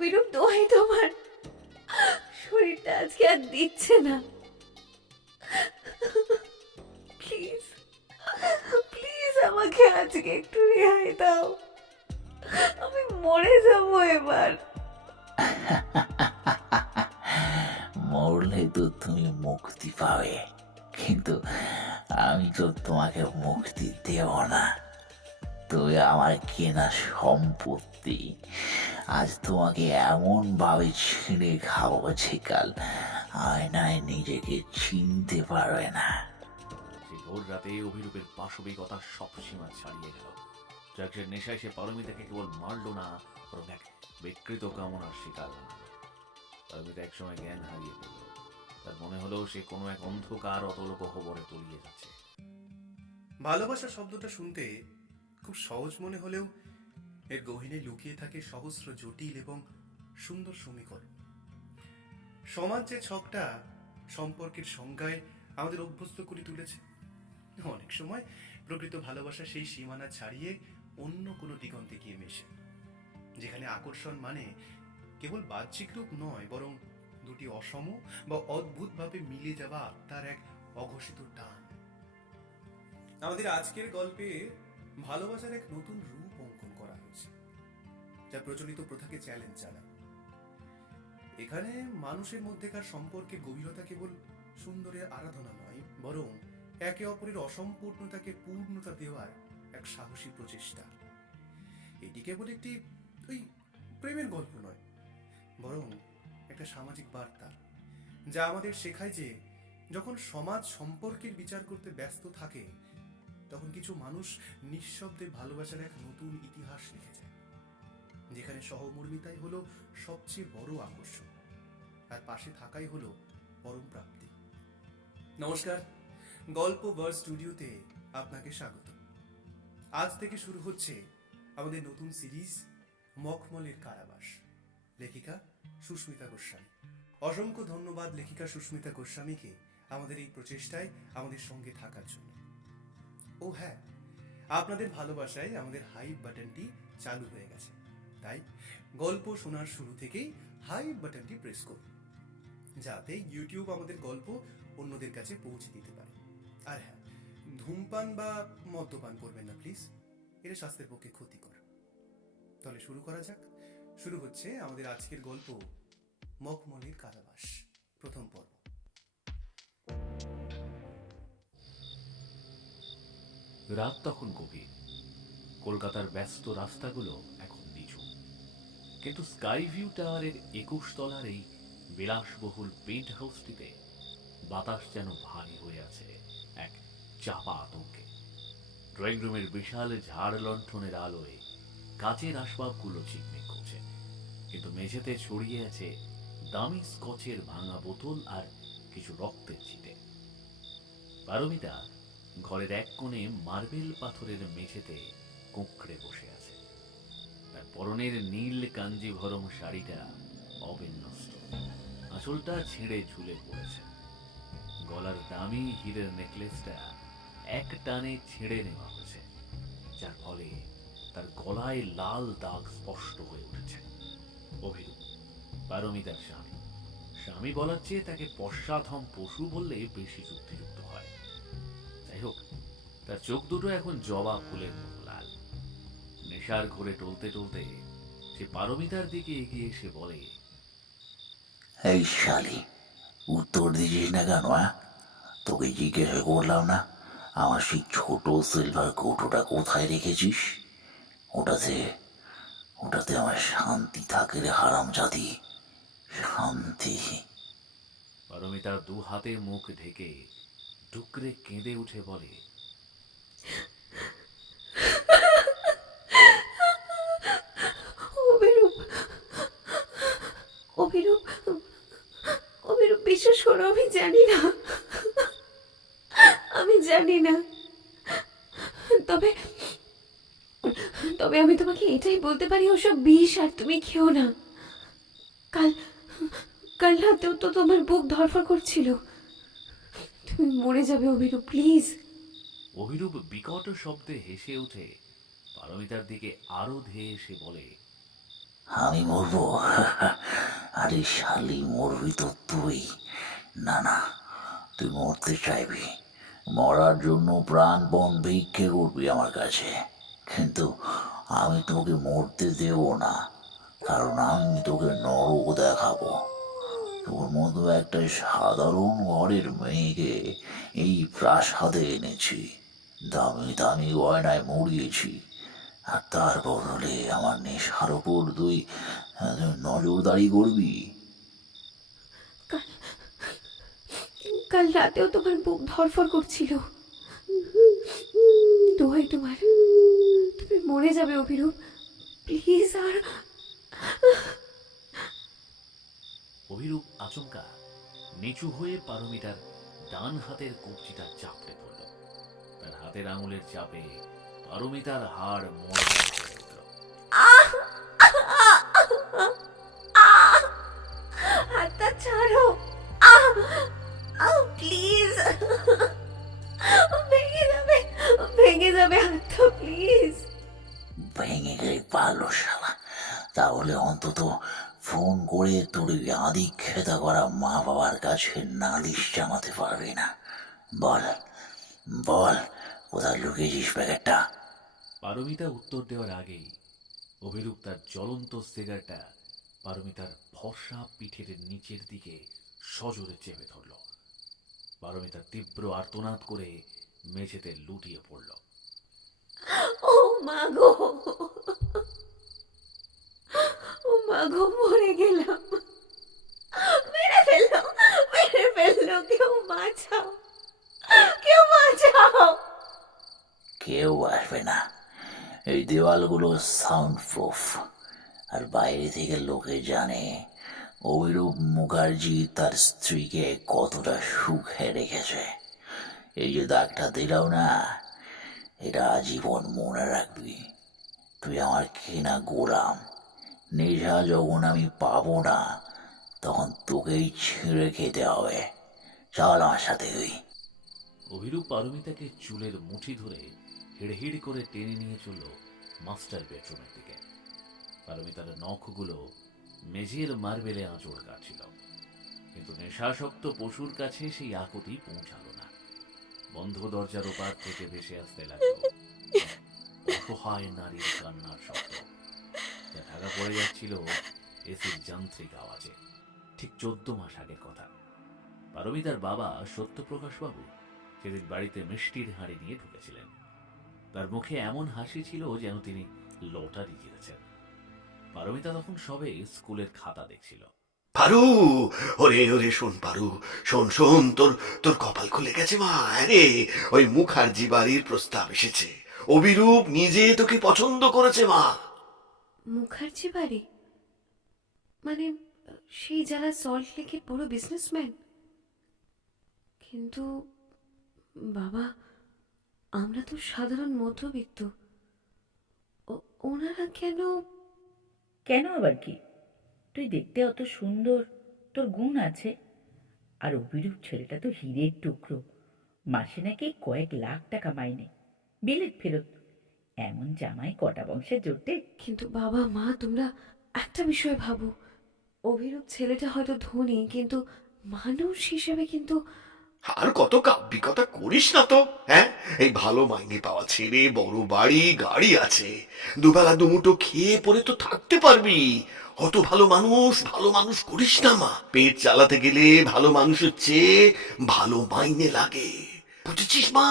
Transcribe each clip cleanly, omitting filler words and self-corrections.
অভিরূপ দোহাই তোমার, শরীরটা আজকে আর দিচ্ছে না। প্লিজ প্লিজ আমাকে আজকে একটু রেহাই দাও, আমি মরে যাবো এবার। মরলে তো তুমি মুক্তি পাবে, কিন্তু আমি তো তোমাকে মুক্তি দেব না। তুমি আমার কেনা সম্পত্তি। আজ তোমাকে এমন ভাবে ছিঁড়ে খাবো যে কাল আয়নায় নিজেকে চিনতে পারবে না। সেই ভোর রাতে অভিরূপের পাশবিকতা সব সীমা ছাড়িয়ে গেল। ড্রাগসের নেশায় সে পারমিতাকে কেবল মারল না, বরং এক বিকৃত কামনার শিকার বানালো। পারমিতা একসময় জ্ঞান হারিয়ে ফেলল। তার মনে হলো সে কোনো এক অন্ধকার অতল গহ্বরে তলিয়ে যাচ্ছে। ভালোবাসা শব্দটা শুনতে খুব সহজ মনে হলেও এর গহীনে লুকিয়ে থাকে সহস্র জটিল এবং সুন্দর সমীকরণ। সমাজ যে ছকটা সম্পর্কের সংজ্ঞায় আমাদের অভ্যস্ত করে তুলেছে, অনেক সময় প্রকৃত ভালোবাসা সেই সীমানা ছাড়িয়ে অন্য কোনো দিগন্তে গিয়ে মেশে, যেখানে আকর্ষণ মানে কেবল বাহ্যিক রূপ নয়, বরং দুটি অসম বা অদ্ভুতভাবে মিলে যাওয়া আত্মার এক অঘোষিত টান। আমাদের আজকের গল্পে ভালোবাসার এক নতুন রূপ অঙ্কন করা হয়েছে, যা প্রচলিত প্রথাকে চ্যালেঞ্জ জানায়। এখানে মানুষের মধ্যেকার সম্পর্কের গভীরতা কেবল সুন্দরের আরাধনা নয়, বরং একে অপরের অসম্পূর্ণতাকে পূর্ণতা দেওয়ার এক সাহসী প্রচেষ্টা। এটি কেবল একটি ওই প্রেমের গল্প নয়, বরং একটা সামাজিক বার্তা, যা আমাদের শেখায় যে যখন সমাজ সম্পর্কের বিচার করতে ব্যস্ত থাকে, তখন কিছু মানুষ নিঃশব্দে ভালোবাসার এক নতুন ইতিহাস লিখে যায়, যেখানে সহমর্মিতাই হলো সবচেয়ে বড় আকর্ষণ, আর পাশে থাকাই হলো পরম প্রাপ্তি। নমস্কার, গল্প ভার্স স্টুডিওতে আপনাকে স্বাগত। আজ থেকে শুরু হচ্ছে আমাদের নতুন সিরিজ মখমলের কারাবাস। লেখিকা সুস্মিতা গোস্বামী। অসংখ্য ধন্যবাদ লেখিকা সুস্মিতা গোস্বামীকে আমাদের এই প্রচেষ্টায় আমাদের সঙ্গে থাকার জন্য। ও হ্যাঁ, আপনাদের ভালোবাসায় আমাদের হাইপ বাটনটি চালু হয়ে গেছে, তাই গল্প শোনার শুরু থেকেই হাইপ বাটনটি প্রেস করুন, যাতে ইউটিউব আমাদের গল্প অন্যদের কাছে পৌঁছে দিতে পারে। আর হ্যাঁ, ধূমপান বা মদ্যপান করবেন না প্লিজ, এটা স্বাস্থ্যের পক্ষে ক্ষতিকর। তাহলে শুরু করা যাক। শুরু হচ্ছে আমাদের আজকের গল্প মখমলের কারাবাস, প্রথম পর্ব। রাত তখন গভীর। কলকাতার ব্যস্ত রাস্তাগুলো এখন নিঝুম, কিন্তু স্কাই ভিউ টাওয়ারের 21 তলার এই বিলাসবহুল পেন্ট হাউসটিতে বাতাস যেন ভারী হয়ে আছে এক চাপা আতঙ্কে। ড্রয়িং রুমের বিশাল ঝাড় লণ্ঠনের আলোয় কাচের আসবাবগুলো ঝিকমিক করছে, কিন্তু মেঝেতে ছড়িয়ে আছে দামি স্কচের ভাঙা বোতল আর কিছু রক্তের ছিটে। পারমিতা ঘরের এক কোণে মার্বেল পাথরের মেঝেতে কুঁকড়ে বসে আছে। তার পরনের নীল কাঞ্জিভরম শাড়িটা অবিন্যস্ত, আঁচলটা ছিঁড়ে ঝুলে পড়েছে। গলার দামি হীরের নেকলেসটা এক টানে ছিঁড়ে নেওয়া হয়েছে, যার ফলে তার গলায় লাল দাগ স্পষ্ট হয়ে উঠেছে। অভিরূপ, পারমিতার স্বামী। স্বামী বলার চেয়ে তাকে পশ্চাৎহম পশু বললে বেশি যুক্তিযুক্ত হয়। যাই হোক, তার চোখ দুটো এখন জবা ফুলের মতো লাল। নেশার ঘোরে টলতে টলতে সে পারমিতার দিকে এগিয়ে এসে বলে, এই শালি, উত্তর দিছিস না কেন? তোকে জিজ্ঞাসা করলাম না আমার সেই ছোট সিলভার কৌটোটা কোথায় রেখেছিস? ওটাতে ওটাতে আমার শান্তি থাকে রে হারামজাদি, শান্তি। পারমিতা দু হাতে মুখ ঢেকে ডুকরে কেঁদে উঠে বলে, অভিরূপ, অভিরূপ, অভিরূপ, বিশ্বাস করো, আমি জানি না, আমি জানি না। তবে তবে আমি তোমাকে এটাই বলতে পারি, ওসব বিষ আর তুমি খেও না। কাল কাল রাতেও তো তোমার বুক ধরফর করছিল। তুমি মরে যাবে অভিরূপ, প্লিজ। অভিরূপ বিকট শব্দে হেসে উঠে পারমিতার দিকে আরো ধেয়ে এসে বলে, আমি মরবো? আরে শালি, মরবি তো তুই। না না, তুই মরতে চাইবি, মরার জন্য প্রাণপণ ভিক্ষে করবি আমার কাছে, কিন্তু আমি তোকে মরতে দেব না, কারণ আমি তোকে নরক দেখাবো। তোর মতো একটা সাধারণ ঘরের মেয়েকে এই প্রাসাদে এনেছি, দামি দামি গয়নায় মুড়িয়েছি, আর তার বদলে আমার নেশার ওপর তুই নজরদারি করবি? কাল কাল রাতেও তোমার বুক ধরফর করছিল। দোহাই তোমার, তুমি মরে যাবে অভিরূপ, প্লিজ। আর অভিরূপ আচমকা নিচু হয়ে পারমিতার ডান হাতের কবজিটা চাপড়ে পড়ল। তার হাতের আঙুলের চাপে পারমিতার হাড় মড়মড় করে উঠল। হাতটা ছাড়ো, প্লিজ। ভেঙে যাবে, ভেঙে যাবে হাতটা, প্লিজ। ভেঙে গেলে পারলো শালা, তাহলে অন্তত ফোন করে তোর আদি খেতা করা মা বাবার কাছে নালিশ জানাতে পারবি না। বল বল, কোথায় লুকিয়েছিস প্যাকেটটা? পারমিতা উত্তর দেওয়ার আগেই অভিরূপ তার জ্বলন্ত সিগারটা পারমিতার ফর্সা পিঠের নিচের দিকে সজোরে চেপে ধরল। পারমিতা তীব্র আর্তনাদ করে মেঝেতে লুটিয়ে পড়ল। ও মা গো, ও মা গো, মরে গেলাম। মেরে ফেললো, মেরে ফেললো। কেউ বাঁচাও, কেউ বাঁচাও। কেউ আসবে না, এই দেওয়ালগুলো সাউন্ড প্রুফ, আর বাইরে থেকে লোকে জানে অভিরূপ মুখার্জি তার স্ত্রীকে কতটা সুখে রেখেছে। এই যে দাগটা দিলাম না, এটা আজীবন মনে রাখবি। তুই আমার কেনা গোলাম, নেশা যখন আমি পাবো না, তখন তোকেই ছিঁড়ে খেতে হবে। চল আমার সাথে তুই। অভিরূপ পারমিতাকে চুলের মুঠি ধরে হিড়হিড় করে টেনে নিয়ে চলল মাস্টার বেডরুমের দিকে। পারমিতার নখগুলো মেঝের মার্বেলে আঁচড় কাটছিল, কিন্তু নেশাসক্ত পশুর কাছে সেই আকুতি পৌঁছালো না। বন্ধ দরজার ওপার থেকে ভেসে আসতে লাগলো অসহায় নারীর কান্নার শব্দ, যা ঢাকা পড়ে যাচ্ছিল এসির যান্ত্রিক আওয়াজে। ঠিক 14 মাস আগের কথা। পারমিতার বাবা সত্যপ্রকাশ বাবু সেদিন বাড়িতে মিষ্টির হাঁড়ি নিয়ে ঢুকেছিলেন। তার মুখে এমন হাসি ছিল যেন তিনি লটারি জিতেছেন। পারমিতা তখন সবে স্কুলের খাতা দেখছিল। পারু, ওরে ওরে শোন পারু, শোন শোন, তোর তোর কপাল খুলে গেছে মা। আরে ওই মুখার্জি বাড়ির প্রস্তাব এসেছে, অভিরূপ নিজে তোকে পছন্দ করেছে মা। মুখার্জি বাড়ি মানে সেই যারা সল্ট লেকের বড় বিজনেসম্যান? কিন্তু বাবা, আমরা তো সাধারণ মধ্যবিত্ত। ওনারা কেন? কেন আবার কি? তুই দেখতে অত সুন্দর, তোর গুণ আছে, আর অভিরূপ ছেলেটা তো হীরের টুকরো, মাসে নাকি কয়েক লাখ টাকা মাইনে, বিলেত ফেরত। এমন জামাই কটা বংশে জোটে? কিন্তু বাবা মা, তোমরা একটা বিষয় ভাবো, অভিরূপ ছেলেটা হয়তো ধনী, কিন্তু মানুষ হিসেবে কিন্তু আর কত কাব্যিকতা করিস না তো, হ্যাঁ? এই ভালো মাইনে পাওয়া ছেলে, বড় বাড়ি গাড়ি আছে, দুবেলা দুমুঠো খেয়ে পরে তো থাকতে পারবি। অত ভালো মানুষ, ভালো মানুষ করিস না মা। পেট চালাতে গেলে ভালো মানুষের চেয়ে ভালো মাইনে লাগে, বুঝেছিস মা?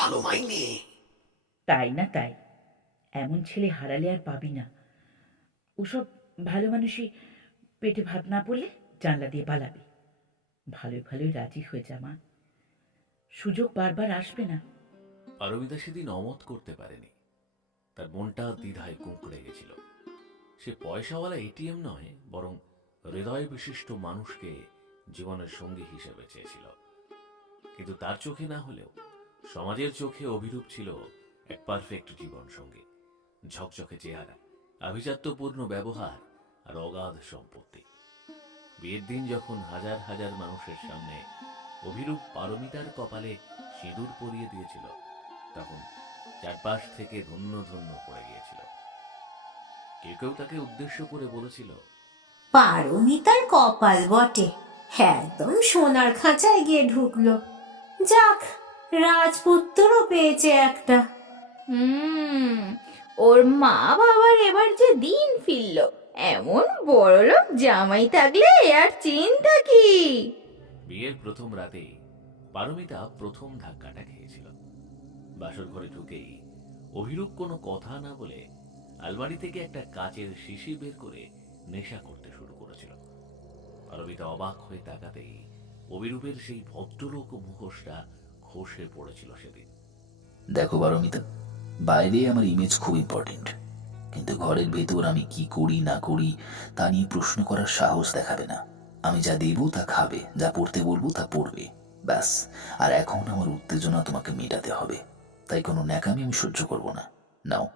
ভালো মাইনে। তাই না তাই, এমন ছেলে হারালে আর পাবি না। ওসব ভালো মানুষই পেটে ভাত না পড়লে জানলা দিয়ে পালাবি। ভালোই ভালোই রাজি হয়ে যা মা, সুযোগ বারবার আসবে না। পারমিতা সেদিন অমত করতে পারেনি। তার মনটা দ্বিধায় কুঁকড়ে গেছিল। সে পয়সাওয়ালা এটিএম নয়, বরং হৃদয় বিশিষ্ট মানুষকে জীবনের সঙ্গী হিসেবে চেয়েছিল। কিন্তু তার চোখে না হলেও সমাজের চোখে অভিরূপ ছিল এক পারফেক্ট জীবন সঙ্গী। ঝকঝকে চেহারা, আভিজাত্যপূর্ণ ব্যবহার আর অগাধ সম্পত্তি। বিয়ের দিন যখন হাজার হাজার মানুষের সামনে অভিরূপ পারমিতার কপালে সিঁদুর পরিয়ে দিয়েছিল, তখন চারপাশ থেকে ধন্য ধন্য পড়ে গিয়েছিল। কেউ কেউ তাকে উদ্দেশ্য করে বলেছিল, পারমিতার কপাল বটে, একদম সোনার খাঁচায় গিয়ে ঢুকলো। যাক, রাজপুত্রও পেয়েছে একটা। ওর মা বাবার এবার যে দিন ফিরল, এমন বড়লোক জামাই থাকলে আর চিন্তা কি। বিয়ের প্রথম রাতেই পারমিতা প্রথম ধাক্কাটা খেয়েছিল। বাসর ঘরে ঢুকেই অভিরূপ কোনো কথা না বলে আলমারি থেকে একটা কাচের শিশি বের করে নেশা করতে শুরু করেছিল। পারমিতা অবাক হয়ে তাকাতেই অভিরূপের সেই ভদ্রলোক মুখোশটা খসে পড়েছিল সেদিন। দেখো পারমিতা, বাইরে আমার ইমেজ খুব ইম্পর্টেন্ট, কিন্তু ঘরের ভেতর আমি কি করি না করি তা নিয়ে প্রশ্ন করার সাহস দেখাবে না। আমি যা দেব তা খাবে, যা পড়তে বলবো তা পড়বে, ব্যাস। আর এখন আমার উত্তেজনা তোমাকে মেটাতে হবে, তাই কোনো ন্যাকামি আমি সহ্য করব না। নাও,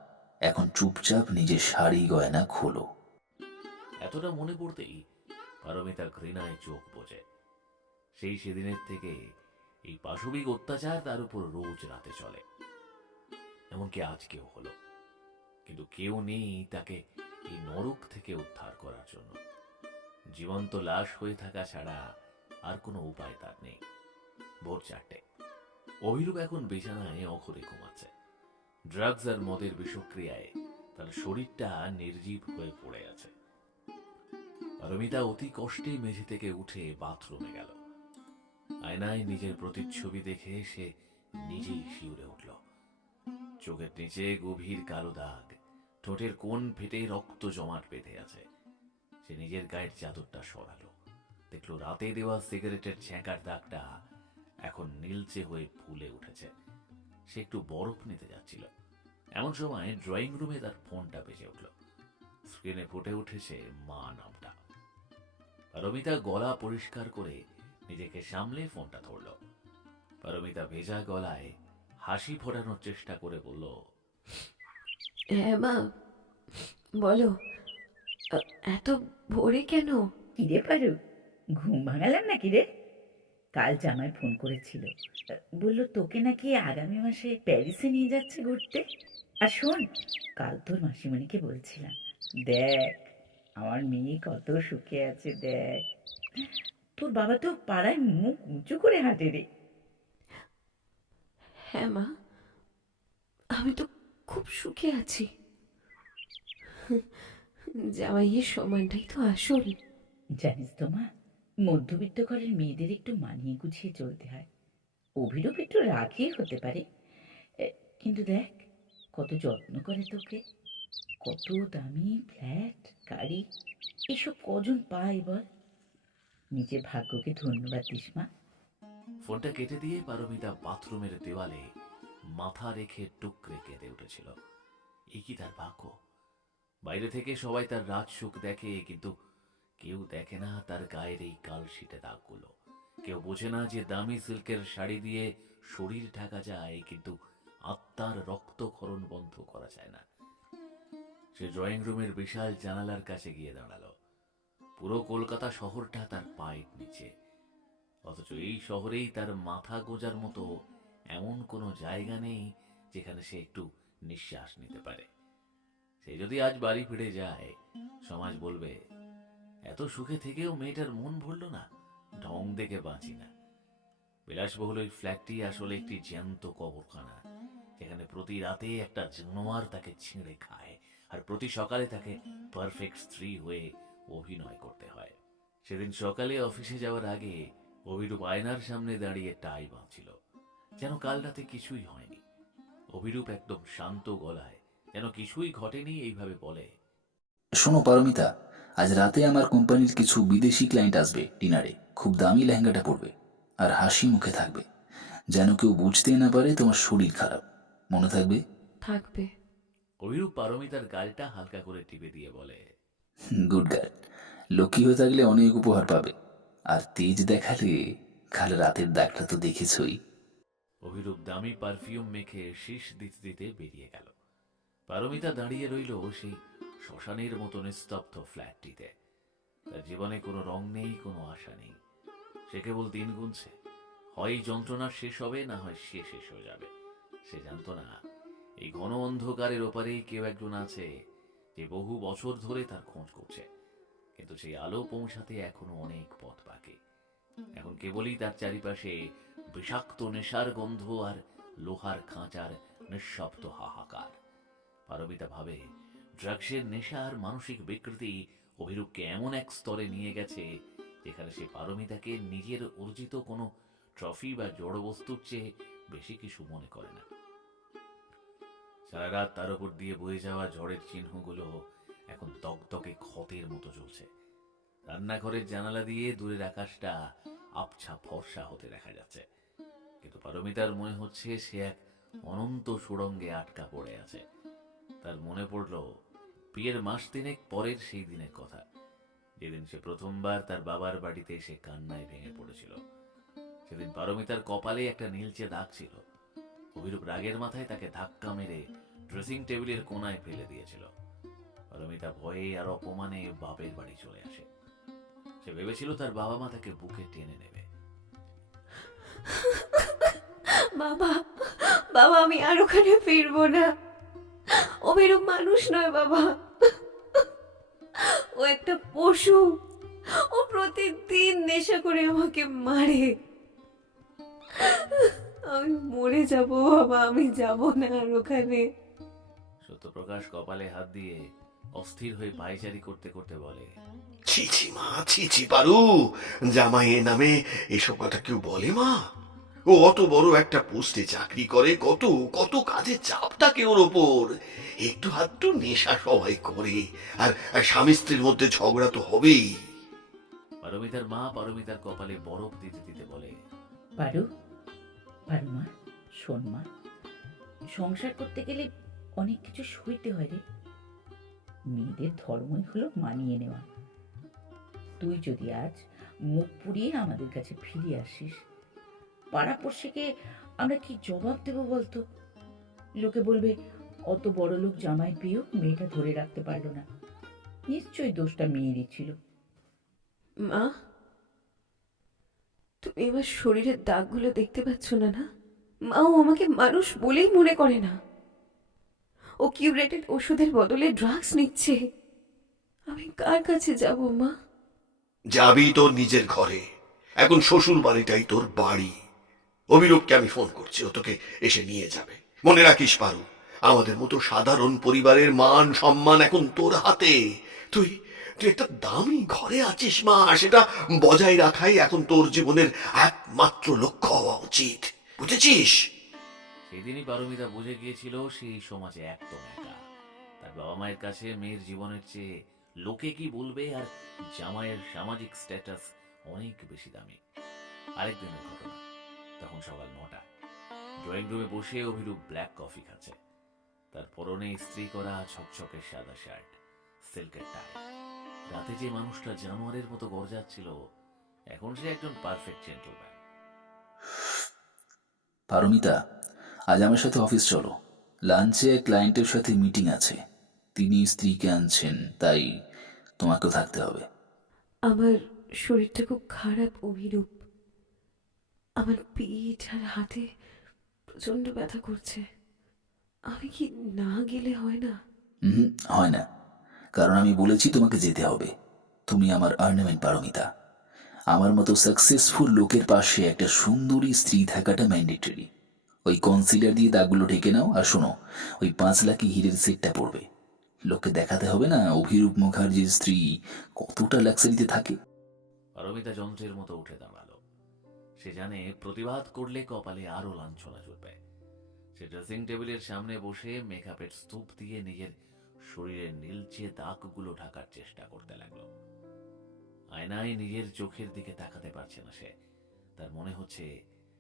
এখন চুপচাপ নিজের শাড়ি গয়না খোলো। এতটা মনে পড়তেই পারমিতা ঘৃণায় চোখ বোঝে। সেদিনের থেকে এই পাশবিক অত্যাচার তার উপর রোজ রাতে চলে, এমনকি আজকেও হলো। কিন্তু কেউ নেই তাকে এই নরক থেকে উদ্ধার করার জন্য। জীবন্ত লাশ হয়ে থাকা ছাড়া আর কোনো উপায় তার নেই। ভোর 4টে, অভিরূপ এখন বিছানায় অঘরে ঘুমাচ্ছে। ড্রাগস আর মদের বিষক্রিয়ায় তার শরীরটা নির্জীব হয়ে পড়ে আছে। পারমিতা অতি কষ্টে মেঝে থেকে উঠে বাথরুমে গেল। আয়নায় নিজের প্রতিচ্ছবি দেখে সে নিজেই শিউরে উঠল। চোখের নিচে গভীর কালো দাগ, ঠোঁটের কোণ ফেটে রক্ত জমাট বেঁধে আছে। সে নিজের গায়ের চাদরটা সরালো, দেখলো রাতে দেওয়া সিগারেটের ছ্যাঁকার দাগটা এখন নীলচে হয়ে ফুলে উঠেছে। সে একটু বরফ নিতে যাচ্ছিল, এমন সময় ড্রয়িং রুমে তার ফোনটা বেজে উঠল। স্ক্রিনে ফুটে উঠেছে মা নামটা। পারমিতা গলা পরিষ্কার করে নিজেকে সামলে ফোনটা ধরল। পারমিতা ভেজা গলায় হাসি ফোটানোর চেষ্টা করে বলল, হ্যাঁ মা, বলো। এত ভোরে কেন? কিরে পারু, ঘুম ভাঙালাম নাকি রে? কাল জামাই ফোন করেছিল, বললো তোকে নাকি আগামী মাসে প্যারিসে নিয়ে যাচ্ছে ঘুরতে। আর শোন, কাল তোর মাসিমণিকে বলছিলাম, দেখ আমার মেয়ে কত সুখে আছে, দেখ তোর বাবা তো পাড়ায় মুখ উঁচু করে হাঁটে রে। হ্যাঁ মা, আমি তো খুব সুখে আছি। জামাইয়ের সম্মানটাই তো আসল। জানিস তো মা, মধ্যবিত্ত ঘরের মেয়েদের একটু মানিয়ে গুছিয়ে চলতে হয়। অভিরূপ একটু রাগী হতে পারে, কিন্তু দেখ কত যত্ন করে তোকে। কত দামি ফ্ল্যাট, গাড়ি, এসব কজন পায় বল? নিজের ভাগ্যকে ধন্যবাদ দিস মা। ফোনটা কেটে দিয়ে পারমিতা বাথরুমের দেওয়ালে মাথা রেখে টুকরে কেঁদে উঠেছিল। এই কি তার ভাগ্য! বাইরে থেকে সবাই তার রাজ সুখ দেখে, কিন্তু কেউ দেখে না তার গায়ের এই কালশিটে দাগগুলো। কেউ বোঝে না যে দামি সিল্কের শাড়ি দিয়ে শরীর ঢাকা যায়, কিন্তু আত্মার রক্তক্ষরণ বন্ধ করা যায় না। সে ড্রয়িং রুমের বিশাল জানালার কাছে গিয়ে দাঁড়ালো। পুরো কলকাতা শহরটা তার পায়ের নিচে, অথচ এই শহরেই তার মাথা গোজার মতো এমন কোনো জায়গা নেই যেখানে সে একটু নিঃশ্বাস নিতে পারে। সে যদি আজ বাড়ি ফিরে যায়, সমাজ বলবে, এত সুখে থেকেও মেয়েটার মন ভরল না, ঢং দেখে বাঁচি না। বিলাসবহুল ওই ফ্ল্যাটটি আসলে একটি জ্যান্ত কবরখানা, যেখানে প্রতি রাতে একটা জানোয়ার তাকে ছিঁড়ে খায়, আর প্রতি সকালে তাকে পারফেক্ট স্ত্রী হয়ে অভিনয় করতে হয়। সেদিন সকালে অফিসে যাওয়ার আগে অভিরূপ আয়নার সামনে দাঁড়িয়ে টাই বাঁধছিল, যেন কাল রাতে কিছুই হয়নি। অভিরূপ একদম শান্ত গলায়, যেন কিছুই ঘটেনি, এইভাবে বলে, শোনো পারমিতা, আজ রাতে আমার কোম্পানির কিছু বিদেশি ক্লায়েন্ট আসবে ডিনারে। খুব দামি লেহেঙ্গাটা পরবে আর হাসি মুখে থাকবে, যেন কেউ বুঝতে না পারে তোমার শরীর খারাপ। মনে থাকবে? থাকবে। অভিরূপ পারমিতার গালটা হালকা করে টিপে দিয়ে বলে, গুড গার্ল। লক্ষ্মী হয়ে থাকলে অনেক উপহার পাবে, আর তেজ দেখালে কাল রাতের দাগটা তো দেখেছই। অভিরূপ দামি পারফিউম মেখে শীষ দিতে দিতে বেরিয়ে গেল। পারমিতা দাঁড়িয়ে রইল সেই শ্মশানের মতো নিস্তব্ধ ফ্ল্যাটটিতে। তার জীবনে কোনো রং নেই, কোনো আশা নেই। সে কেবল দিন গুনছে, হয় এই যন্ত্রণা শেষ হবে, না হয় সে শেষ হয়ে যাবে। সে জানতো না এই ঘন অন্ধকারের ওপারেই কেউ একজন আছে, যে বহু বছর ধরে তার খোঁজ করছে, কিন্তু সেই আলো পৌঁছাতে এখনো অনেক পথ বাকি। এখন কেবলই তার চারিপাশে বিষাক্ত নেশার গন্ধ আর লোহার খাঁচার নিঃশব্দ হাহাকার। পারমিতা ভাবে ড্রাগসের নেশা আর মানসিক বিকৃতি অভিরূপকে এমন এক স্তরে নিয়ে গেছে যেখানে সে পারমিতাকে নিজের অর্জিত কোনো ট্রফি বা জড়বস্তুর চেয়ে বেশি কিছু মনে করে না। সারা রাত তার উপর দিয়ে বয়ে যাওয়া ঝড়ের চিহ্নগুলো এখন দগদগে ক্ষতের মতো জ্বলছে। রান্নাঘরের জানালা দিয়ে দূরের আকাশটা আবছা ফর্সা হতে দেখা যাচ্ছে, কিন্তু পারমিতার মনে হচ্ছে সে এক অনন্ত সুড়ঙ্গে আটকা পড়ে আছে। তার মনে পড়ল বিয়ের মাস তিনেক পরের সেই দিনের কথা, যেদিন সে প্রথমবার তার বাবার বাড়িতে এসে কান্নায় ভেঙে পড়েছিল। সেদিন পারমিতার কপালে একটা নীলচে দাগ ছিল। অভিরূপ রাগের মাথায় তাকে ধাক্কা মেরে ড্রেসিং টেবিলের কোনায় ফেলে দিয়েছিল। পারমিতা ভয়ে আর অপমানে বাপের বাড়ি চলে আসে। সে ভেবেছিল তার বাবা মা তাকে বুকে টেনে নেবে। বাবা, বাবা, আমি আর ওখানে ফিরবো না। অভিরূপ মানুষ নয় বাবা, ও একটা পশু। ও প্রতিদিন নেশা করে আমাকে মারে। আমি মরে যাব বাবা, আমি যাব না আর ওখানে। সত্যপ্রকাশ কপালে হাত দিয়ে অস্থির হয়ে পায়চারি করতে করতে বলে, ছি ছি মা, ছি ছি পারু, জামাই এ নামে এসব কথা কেউ বলে মা? ও অত বড় একটা পোস্টে চাকরি করে, কত কত কাজের চাপ থাকে ওর ওপর। একটু হাতটু নেশা সবাই করে, আর স্বামী স্ত্রীর মধ্যে ঝগড়া তো হবেই। পারমিতার মা পারমিতার কপালে বরফ দিতে দিতে বলে, পারু, পারু মা, শোন মা, সংসার করতে গেলে অনেক কিছু সইতে হয় রে। মেয়েদের ধর্মই হলো মানিয়ে নেওয়া। তুই যদি আজ মুখ পুড়িয়ে আমাদের কাছে ফিরে আসিস, পাড়াপড়শিকে আমরা কি জবাব দেব বলতো? লোকে বলবে অত বড় লোক জামাই পেয়েও মেয়েটা ধরে রাখতে পারলো না। নিশ্চয়ই দোষটা মেয়েরই ছিল। মা, তুমি আমার শরীরের দাগগুলো দেখতে পাচ্ছ না? না মা, ও আমাকে মানুষ বলেই মনে করে না। ও কিউরেটেড ওষুধের বদলে ড্রাগস নিচ্ছে। আমি কার কাছে যাব মা? যাবি তোর নিজের ঘরে। এখন শ্বশুর বাড়িটাই তোর বাড়ি। অভিরূপকে আমি ফোন করছি, ও তোকে এসে নিয়ে যাবে। মনে রাখিস পারু, আমাদের মতো সাধারণ পরিবারের মান সম্মান এখন তোর হাতে। তুই তুই একটা দামি ঘরে আছিস মা, সেটা বজায় রাখাই এখন তোর জীবনের একমাত্র লক্ষ্য হওয়া উচিত, বুঝেছিস? সেদিনই পারমিতা বুঝে গিয়েছিল সেই সমাজে একদম একা। তার বাবা মায়ের কাছে মেয়ের জীবনের চেয়ে লোকে কি বলবে আর জামাইয়ের সামাজিক স্ট্যাটাস অনেক বেশি দামি। আরেকদিনের ঘটনা, তখন সকাল 9টা। ড্রয়িং রুমে বসে অভিরূপ ব্ল্যাক কফি খাচ্ছে। তার পরনে ইস্ত্রি করা ছকছকে সাদা শার্ট, সিল্কের টাই। রাতে যে মানুষটা জানোয়ারের মতো গর্জাচ্ছিল, এখন সে একজন পারফেক্ট জেন্টলম্যান। পারমিতা, আজ আমার সাথে অফিস চলো। লাঞ্চে ক্লায়েন্টের সাথে মিটিং আছে। তিনি স্ত্রীকে আনছেন, তাই তোমাকেও থাকতে হবে। আমার শরীরটা খুব খারাপ অভিরূপ। আমার পিঠ আর হাতে প্রচন্ড ব্যথা করছে। আমি কি না গেলে হয় না? হয় না, কারণ আমি বলেছি তোমাকে যেতে হবে। তুমি আমার অর্নামেন্ট পারমিতা। আমার মতো সাকসেসফুল লোকের পাশে একটা সুন্দরী স্ত্রী থাকাটা ম্যান্ডেটরি। ওই কনসিলার দিয়ে দাগগুলো ঢেকে নাও, আর শোনো, ওই 5 লাখি হীরের সেটটা পড়বে। লোককে দেখাতে হবে না অভিরূপ মুখার্জির স্ত্রী কতটা লাক্সারিতে থাকে। পারমিতা যন্ত্রের মতো উঠে দাঁড়ালো। সে জানে প্রতিবাদ করলে কপালে আরো লাঞ্ছনা জুটবে। সে ড্রেসিং টেবিলের সামনে বসে মেকআপের স্তূপ দিয়ে নিজের শরীরের নীলচে দাগগুলো ঢাকার চেষ্টা করতে লাগলো। আয়নায় নিজের চোখের দিকে তাকাতে পারছে না সে। তার মনে হচ্ছে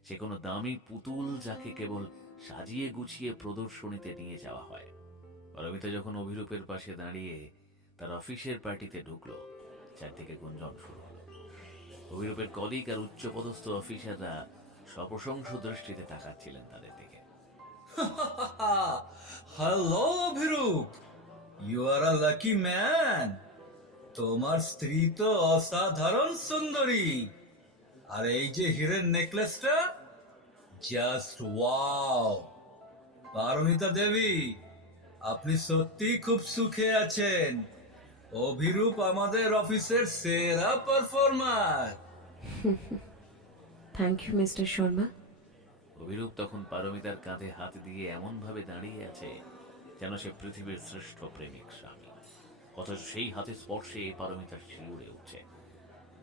সে কোনো দামি পুতুল, যাকে কেবল সাজিয়ে গুছিয়ে প্রদর্শনীতে নিয়ে যাওয়া হয়। পারমিতা যখন অভিরূপের পাশে দাঁড়িয়ে তার অফিসের পার্টিতে ঢুকলো, চারদিকে গুঞ্জন শুরু হলো। অভিরূপের কলিগ আর উচ্চপদস্থ অফিসাররা সপ্রশংস দৃষ্টিতে তাকাচ্ছিলেন তাদের দিকে। Hello Abhirup, you are a lucky man. তোমার স্ত্রী তো অসাধারণ সুন্দরী, আর এই যে হীরের নেকলেসটা, জাস্ট ওয়াও। পারমিতা দেবী, আপনি সত্যি খুব সুখে আছেন। অভিরূপ আমাদের অফিসের সেরা performer. Thank you mister Sharma. অভিরূপ তখন পারমিতার কাঁধে হাত দিয়ে এমনভাবে দাঁড়িয়ে আছে যেন সে পৃথিবীর শ্রেষ্ঠ প্রেমিক স্বামী, অথচ সেই হাতে স্পর্শে পারমিতার শিউরে উঠছে।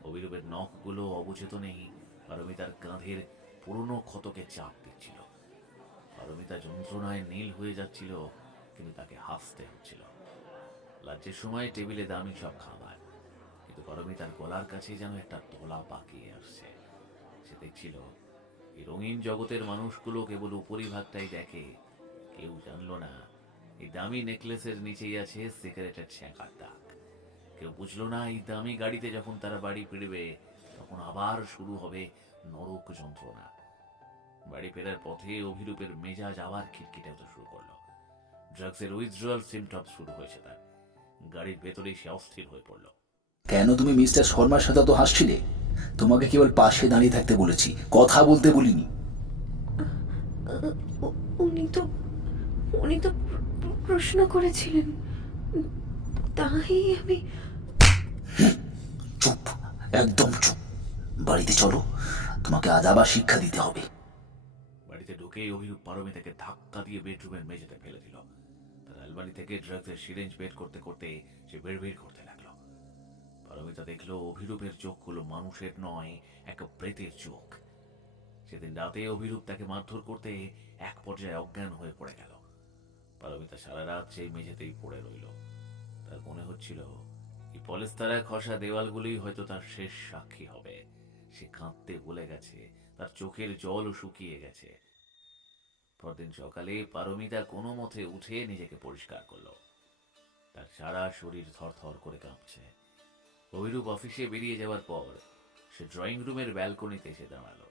অভিরূপের নখগুলো অবচেতনেই পারমিতার কাঁধের পুরনো ক্ষতকে চাপ দিচ্ছিল। পারমিতা যন্ত্রণায় নীল হয়ে যাচ্ছিল, কিন্তু তাকে হাসতে হচ্ছিল। লাঞ্চের সময় টেবিলে দামি সব খাবার, কিন্তু পারমিতার গলার কাছে যেন একটা তলা পাকিয়ে আসছে। সে দেখছিল এই রঙিন জগতের মানুষগুলো কেবল উপরিভাগটাই দেখে। কেউ জানলো না এই দামি নেকলেসের নিচেই আছে সিগারেটের ছ্যাঁকার দাগ। কেউ বুঝলো না এই দামি গাড়িতে যখন তারা বাড়ি ফিরবে তখন আবার শুরু হবে নরক যন্ত্রণা। বাড়ি ফেরার পথে অভিরূপের মেজাজ আবার খিটখিটে হতে শুরু করলো। ড্রাগসের উইথড্রয়াল সিমটমস শুরু হয়েছে তার। গাড়ির ভেতরেই সে অস্থির হয়ে পড়লো। কেন তুমি মিস্টার শর্মার সাথে তো হাসছিলে? তোমাকে কেবল পাশে দাঁড়িয়ে থাকতে বলেছি, কথা বলতে বলিনি। উনি তো প্রশ্ন করেছিলেন, তাই আমি। চুপ, একদম চুপ। বাড়িতে চলো, তোমাকে আজ আবার শিক্ষা দিতে হবে। বাড়িতে ঢুকেই অভিরূপ পারমিতাকে ধাক্কা দিয়ে বেডরুমের মেঝেতে ফেলে দিল। তার আলমারি থেকে ড্রাগসের সিরিঞ্জ বের করতে করতে সে বের করতে লাগলো। পারমিতা দেখলো অভিরূপের চোখগুলো মানুষের নয়, এক প্রেতের চোখ। সেদিন রাতে অভিরূপ তাকে মারধর করতে এক পর্যায়ে অজ্ঞান হয়ে পড়ে গেল। পারমিতা সারা রাত সেই মেঝেতেই পড়ে রইল। তার মনে হচ্ছিল এই পলেস্তারা খসা দেওয়ালগুলোই হয়তো তার শেষ সাক্ষী হবে। সে কাঁদতে ভুলে গেছে, তার চোখের জল শুকিয়ে গেছে। পরদিন সকালে পারমিতা কোনো মতে উঠে নিজেকে পরিষ্কার করলো। তার সারা শরীর থরথর করে কাঁপছে। অভিরূপ অফিসে বেরিয়ে যাওয়ার পর সে ড্রয়িং রুমের ব্যালকনিতে এসে দাঁড়ালো।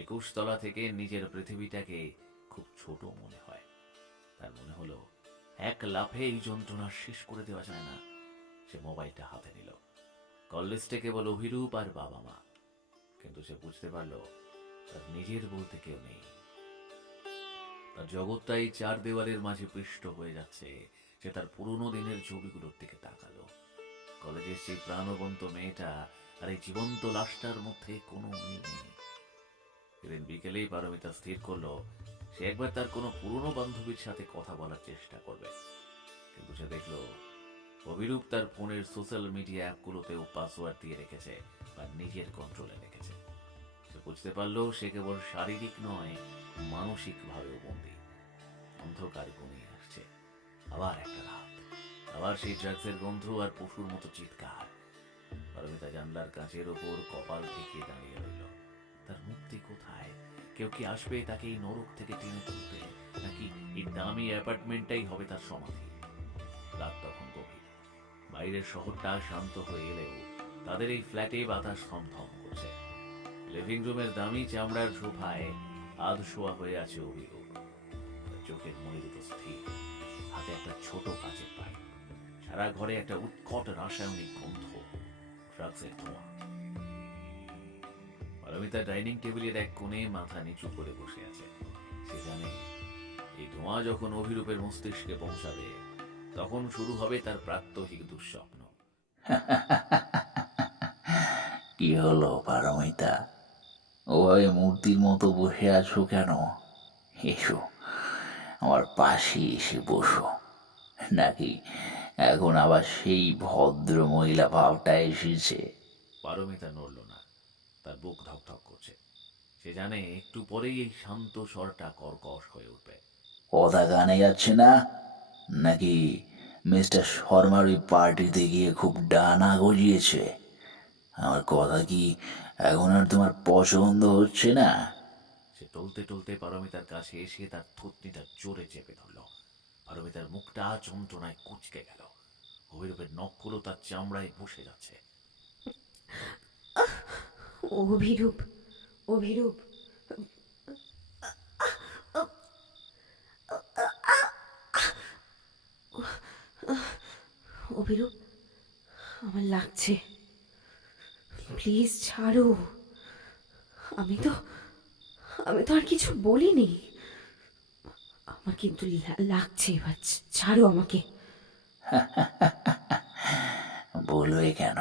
21 তলা থেকে নিজের পৃথিবীটাকে খুব ছোট মনে হয়। তার মনে হলো এক লাফে এই যন্ত্রণা শেষ করে দেওয়া যায় না। সে মোবাইলটা হাতে নিল। কল লিস্টে কেবল অভিরূপ আর বাবা মা, কিন্তু সে বুঝতে পারলো তার নিজের বলতে কেউ নেই। তার জগৎটাই চার দেওয়ালের মাঝে পৃষ্ঠ হয়ে যাচ্ছে। সে তার পুরনো দিনের ছবিগুলোর দিকে তাকালো। কলেজের সেই প্রাণবন্ত মেয়েটা আর এই জীবন্ত লাশটার মধ্যে কোনো মিল নেই। সেদিন বিকেলেই পারমিতা স্থির করলো সে একবার তার কোনো পুরনো বান্ধবীর সাথে কথা বলার চেষ্টা করবে। কিন্তু সে দেখলো অভিরূপ তার ফোনের সোশ্যাল মিডিয়া অ্যাপগুলোতেও পাসওয়ার্ড দিয়ে রেখেছে বা নিজের কন্ট্রোলে রেখেছে। সে বুঝতে পারলো সে কেবল শারীরিক নয়, মানসিকভাবেও বন্দী। অন্ধকার ঘনিয়ে আসছে। আবার একটা রাত, আবার সেই ড্রাগসের গন্ধ আর পশুর মতো চিৎকার। পারমিতা জানলার কাঁচের ওপর কপাল ঠেকিয়ে দাঁড়িয়ে রইল। তার মুক্তি কোথায়? কেউ কি আসবে তাকে এই নরক থেকে টেনে তুলতে, নাকি এই দামি অ্যাপার্টমেন্টটাই হবে তার সমাধি? রাত তখন গভীর। বাইরের শহরটা শান্ত হয়ে এলেও তাদের এই ফ্ল্যাটে বাতাস থমথম করছে। লিভিং রুমের দামি চামড়ার সোফায় আধ শোয়া হয়ে আছে অভিরূপ। তার চোখের মনে দুটো স্থির, হাতে একটা ছোট কাচের পাইপ। সারা ঘরে একটা উৎকট রাসায়নিক গন্ধ, ড্রাগসের ধোঁয়া। পারমিতা ডাইনিং টেবিলের এক কোণে মাথা নিচু করে বসে আছে। সে জানে এই ধোঁয়া যখন অভিরূপের মস্তিষ্কে পৌঁছাবে তখন শুরু হবে তার প্রাত্যহিক দুঃস্বপ্ন। কি হলো পারমিতা, ওভাবে মূর্তির মতো বসে আছো কেন? এসো, আমার পাশে এসে বসো। নাকি এখন আবার সেই ভদ্র মহিলা ভাবটা এসেছে? পারমিতা নড়ল না। তার বুক ধকধক করছে। সে জানে একটু পরেই এই শান্ত স্বরটা কর্কশ হয়ে উঠবে। কথা কানে যাচ্ছে না? নাকি মিস্টার শর্মার ওই পার্টিতে গিয়ে খুব ডানা গজিয়েছে? আমার কথা কি এখন আর তোমার পছন্দ হচ্ছে না? সে টলতে টলতে পারমিতার কাছে এসে তার থুতনিটা জোরে চেপে ধরল। পারমিতার মুখটা যন্ত্রণায় কুঁচকে গেল। অভিরূপের নখগুলো তার চামড়ায় বসে যাচ্ছে। অভিরূপ, অভিরূপ, অভিরূপ, আমার লাগছে, প্লিজ ছাড়ো। আমি তো আর কিছু বলিনি। আমার কিন্তু লাগছে এবার, ছাড়ো আমাকে। বলবে কেন?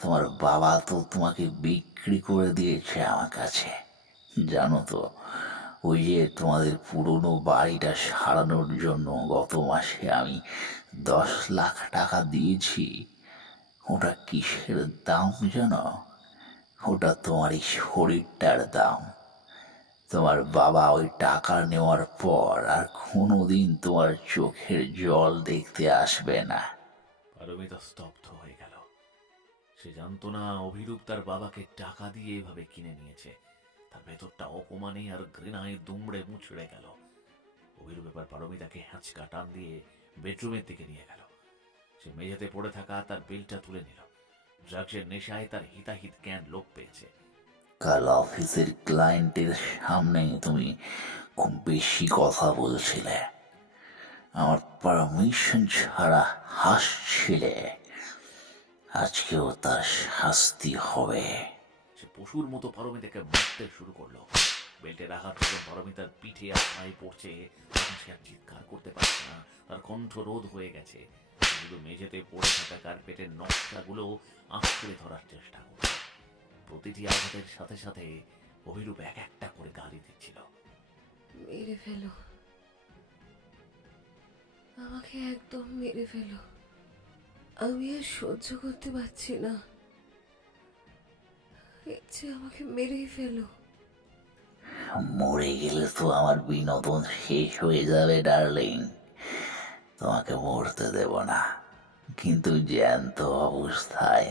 তোমার বাবা তো তোমাকে বিক্রি করে দিয়েছে আমার কাছে। জানো তো, ওই যে তোমাদের পুরনো বাড়িটা সারানোর জন্য গত মাসে আমি 10 লাখ টাকা দিয়েছি। ওটা কিসের দাম জানো? ওটা তোমার এই শরীরটার দাম। তোমার বাবা ওই টাকা নেওয়ার পর আর কোনোদিন তোমার চোখের জল দেখতে আসবে না। পারমিতা স্তব্ধ হয়ে গেল। সে জানতো না অভিরূপ তার বাবাকে টাকা দিয়ে এভাবে কিনে নিয়েছে। তার ভেতরটা অপমানে আর ঘৃণায় দুমড়ে মুচড়ে গেল। অভিরূপ এবার পারমিতাকে হ্যাঁচকা টান দিয়ে বেডরুমের দিকে নিয়ে গেল। সে মেঝেতে পড়ে থাকা তার বেলটা তুলে নিল। ড্রাগসের নেশায় তার হিতাহিত জ্ঞান লোপ পেয়েছে। কাল অফিসের ক্লায়েন্টের সামনে তুমি খুব বেশি কথা বলছিলে, আমার পারমিশন ছাড়া হাসছিলে। আজকেও তার শাস্তি হবে। সে পশুর মতো পারমিতাকে মারতে শুরু করলো। বেল্টের আঘাত যখন পারমিতার পিঠে আর পায়ে পড়ছে, তখন সে আর চিৎকার করতে পারছে না। তার কণ্ঠ রোধ হয়ে গেছে। শুধু মেঝেতে পড়ে থাকা কার্পেটের নকশাগুলো আঁকড়ে ধরার চেষ্টা করছে। প্রতিটি আঘাতের সাথে সাথে অভিরূপ এক একটা করে গালি দিচ্ছিল। মেরে ফেলো, আমাকে একদম মেরে ফেলো, আমি আর সহ্য করতে পারছি না, ইচ্ছে আমাকে মেরেই ফেলো। মরে গেলে তো আমার বিনোদন শেষ হয়ে যাবে ডার্লিং। তোমাকে মরতে দেব না, কিন্তু জ্যান্ত অবস্থায়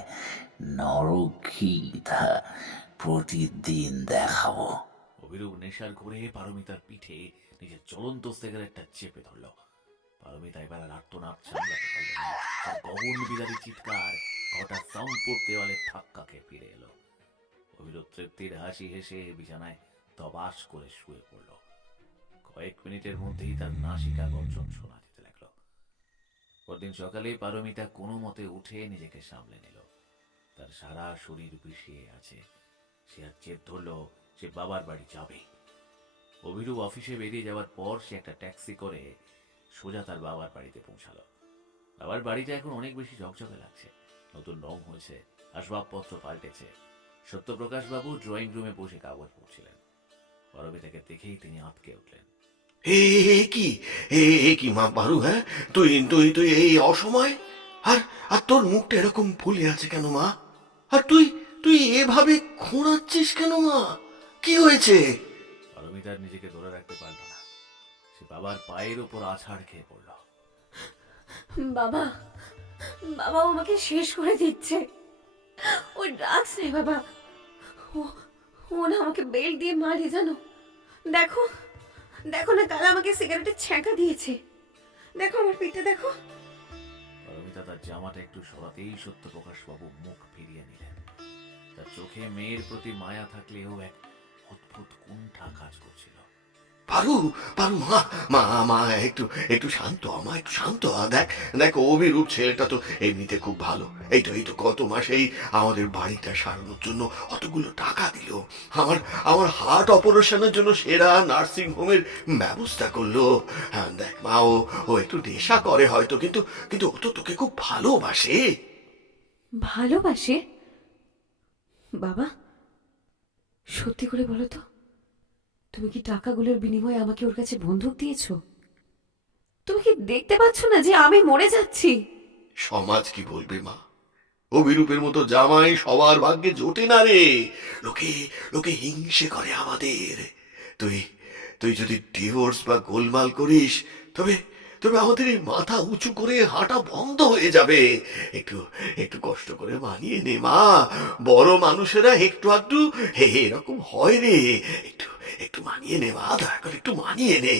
নরক কি তা প্রতিদিন দেখাবো। অভিরূপ নেশার ঘুরে পারমিতার পিঠে নিজের জ্বলন্ত সিগারেটটা চেপে ধরল। পারমিতা এবার আর আর্তনাদ সামলাতে পারল না। তার গগন বিদারী চিৎকার হঠাৎ সাউন্ডপ্রুফ দেওয়ালে ধাক্কা খেয়ে ফিরে এলো। অভিরূপ তৃপ্তির হাসি হেসে বিছানায় দবাস করে শুয়ে পড়ল। কয়েক মিনিটের মধ্যেই তার নাসিকা গর্জন শোনা যেতে লাগলো। পরদিন সকালে পারমিতা কোনো মতে উঠে নিজেকে সামলে নিল। তার সারা শরীর বিষিয়ে আছে। সে আর জেদ ধরল সে বাবার বাড়ি যাবে। অভিরূপ অফিসে বেরিয়ে যাওয়ার পর সে একটা ট্যাক্সি করে সোজা তার বাবার বাড়িতে পৌঁছালো। বাবার বাড়িটা এখন অনেক বেশি ঝকঝকে লাগছে। নতুন রং হয়েছে, আসবাবপত্র পাল্টেছে। সত্যপ্রকাশ বাবু ড্রয়িং রুমে বসে কাগজ পড়ছিলেন। পারমিতাকে দেখেই তিনি আঁতকে উঠলেন। এ কি মা পারু, হ্যাঁ? তুই তুই তুই এই অসময়, আর আর তোর মুখটা এরকম ফুলে আছে কেন মা? আর তুই তুই এভাবে খোঁড়াচ্ছিস কেন মা? কি হয়েছে? পারমিতার নিজেকে ধরে রাখতে পারল না। সে বাবার পায়ের উপর আছাড় খেয়ে পড়ল। বাবা, বাবা ও আমাকে শেষ করে দিচ্ছে। ও ড্রাগস নেই বাবা, ও ও না আমাকে বেল্ট দিয়ে মারে জানো। দেখো দেখো না, কাল আমাকে সিগারেটের ছ্যাঁকা দিয়েছে। দেখো আমার পিঠটা দেখো। পারমিতা তার জামাটা একটু সরাতেই সত্যপ্রকাশ বাবু মুখ ফিরিয়ে নিলেন। তার চোখে মেয়ের প্রতি মায়া থাকলেও এক অদ্ভুত কুণ্ঠা কাজ করছিল। পারু, পারু মা, মা মা একটু একটু শান্ত হ মা, একটু শান্ত হ। দেখ দেখ অভিরূপ ছেলেটা তো এমনিতে খুব ভালো। এই তো গত মাসেই আমাদের বাড়িটা সারানোর জন্য অতগুলো টাকা দিল। আমার আমার হার্ট অপারেশনের জন্য সেরা নার্সিং হোমের ব্যবস্থা করলো। হ্যাঁ দেখ মা, ও একটু নেশা করে হয়তো, কিন্তু কিন্তু ও তো তোকে খুব ভালোবাসে। ভালোবাসে? বাবা সত্যি করে বলো তো, তুমি কি টাকাগুলোর বিনিময়ে আমাকে ওর কাছে বন্দুক দিয়েছো? তুমি কি দেখতে পাচ্ছ না যে আমি মরে যাচ্ছি? সমাজ কি বলবে মা? অভিরূপের মতো জামাই সবার ভাগ্যে জোটে না রে। লোকে লোকে হিংসে করে আমাদের। তুই তুই যদি ডিভোর্স বা গোলমাল করিস, তবে তবে আমাদের এই মাথা উঁচু করে হাঁটা বন্ধ হয়ে যাবে। একটু একটু কষ্ট করে মানিয়ে নে মা। বড় মানুষেরা একটু একটু এরকম হয় রে। একটু একটু মানিয়ে নে মা, দয়া করে একটু মানিয়ে নে।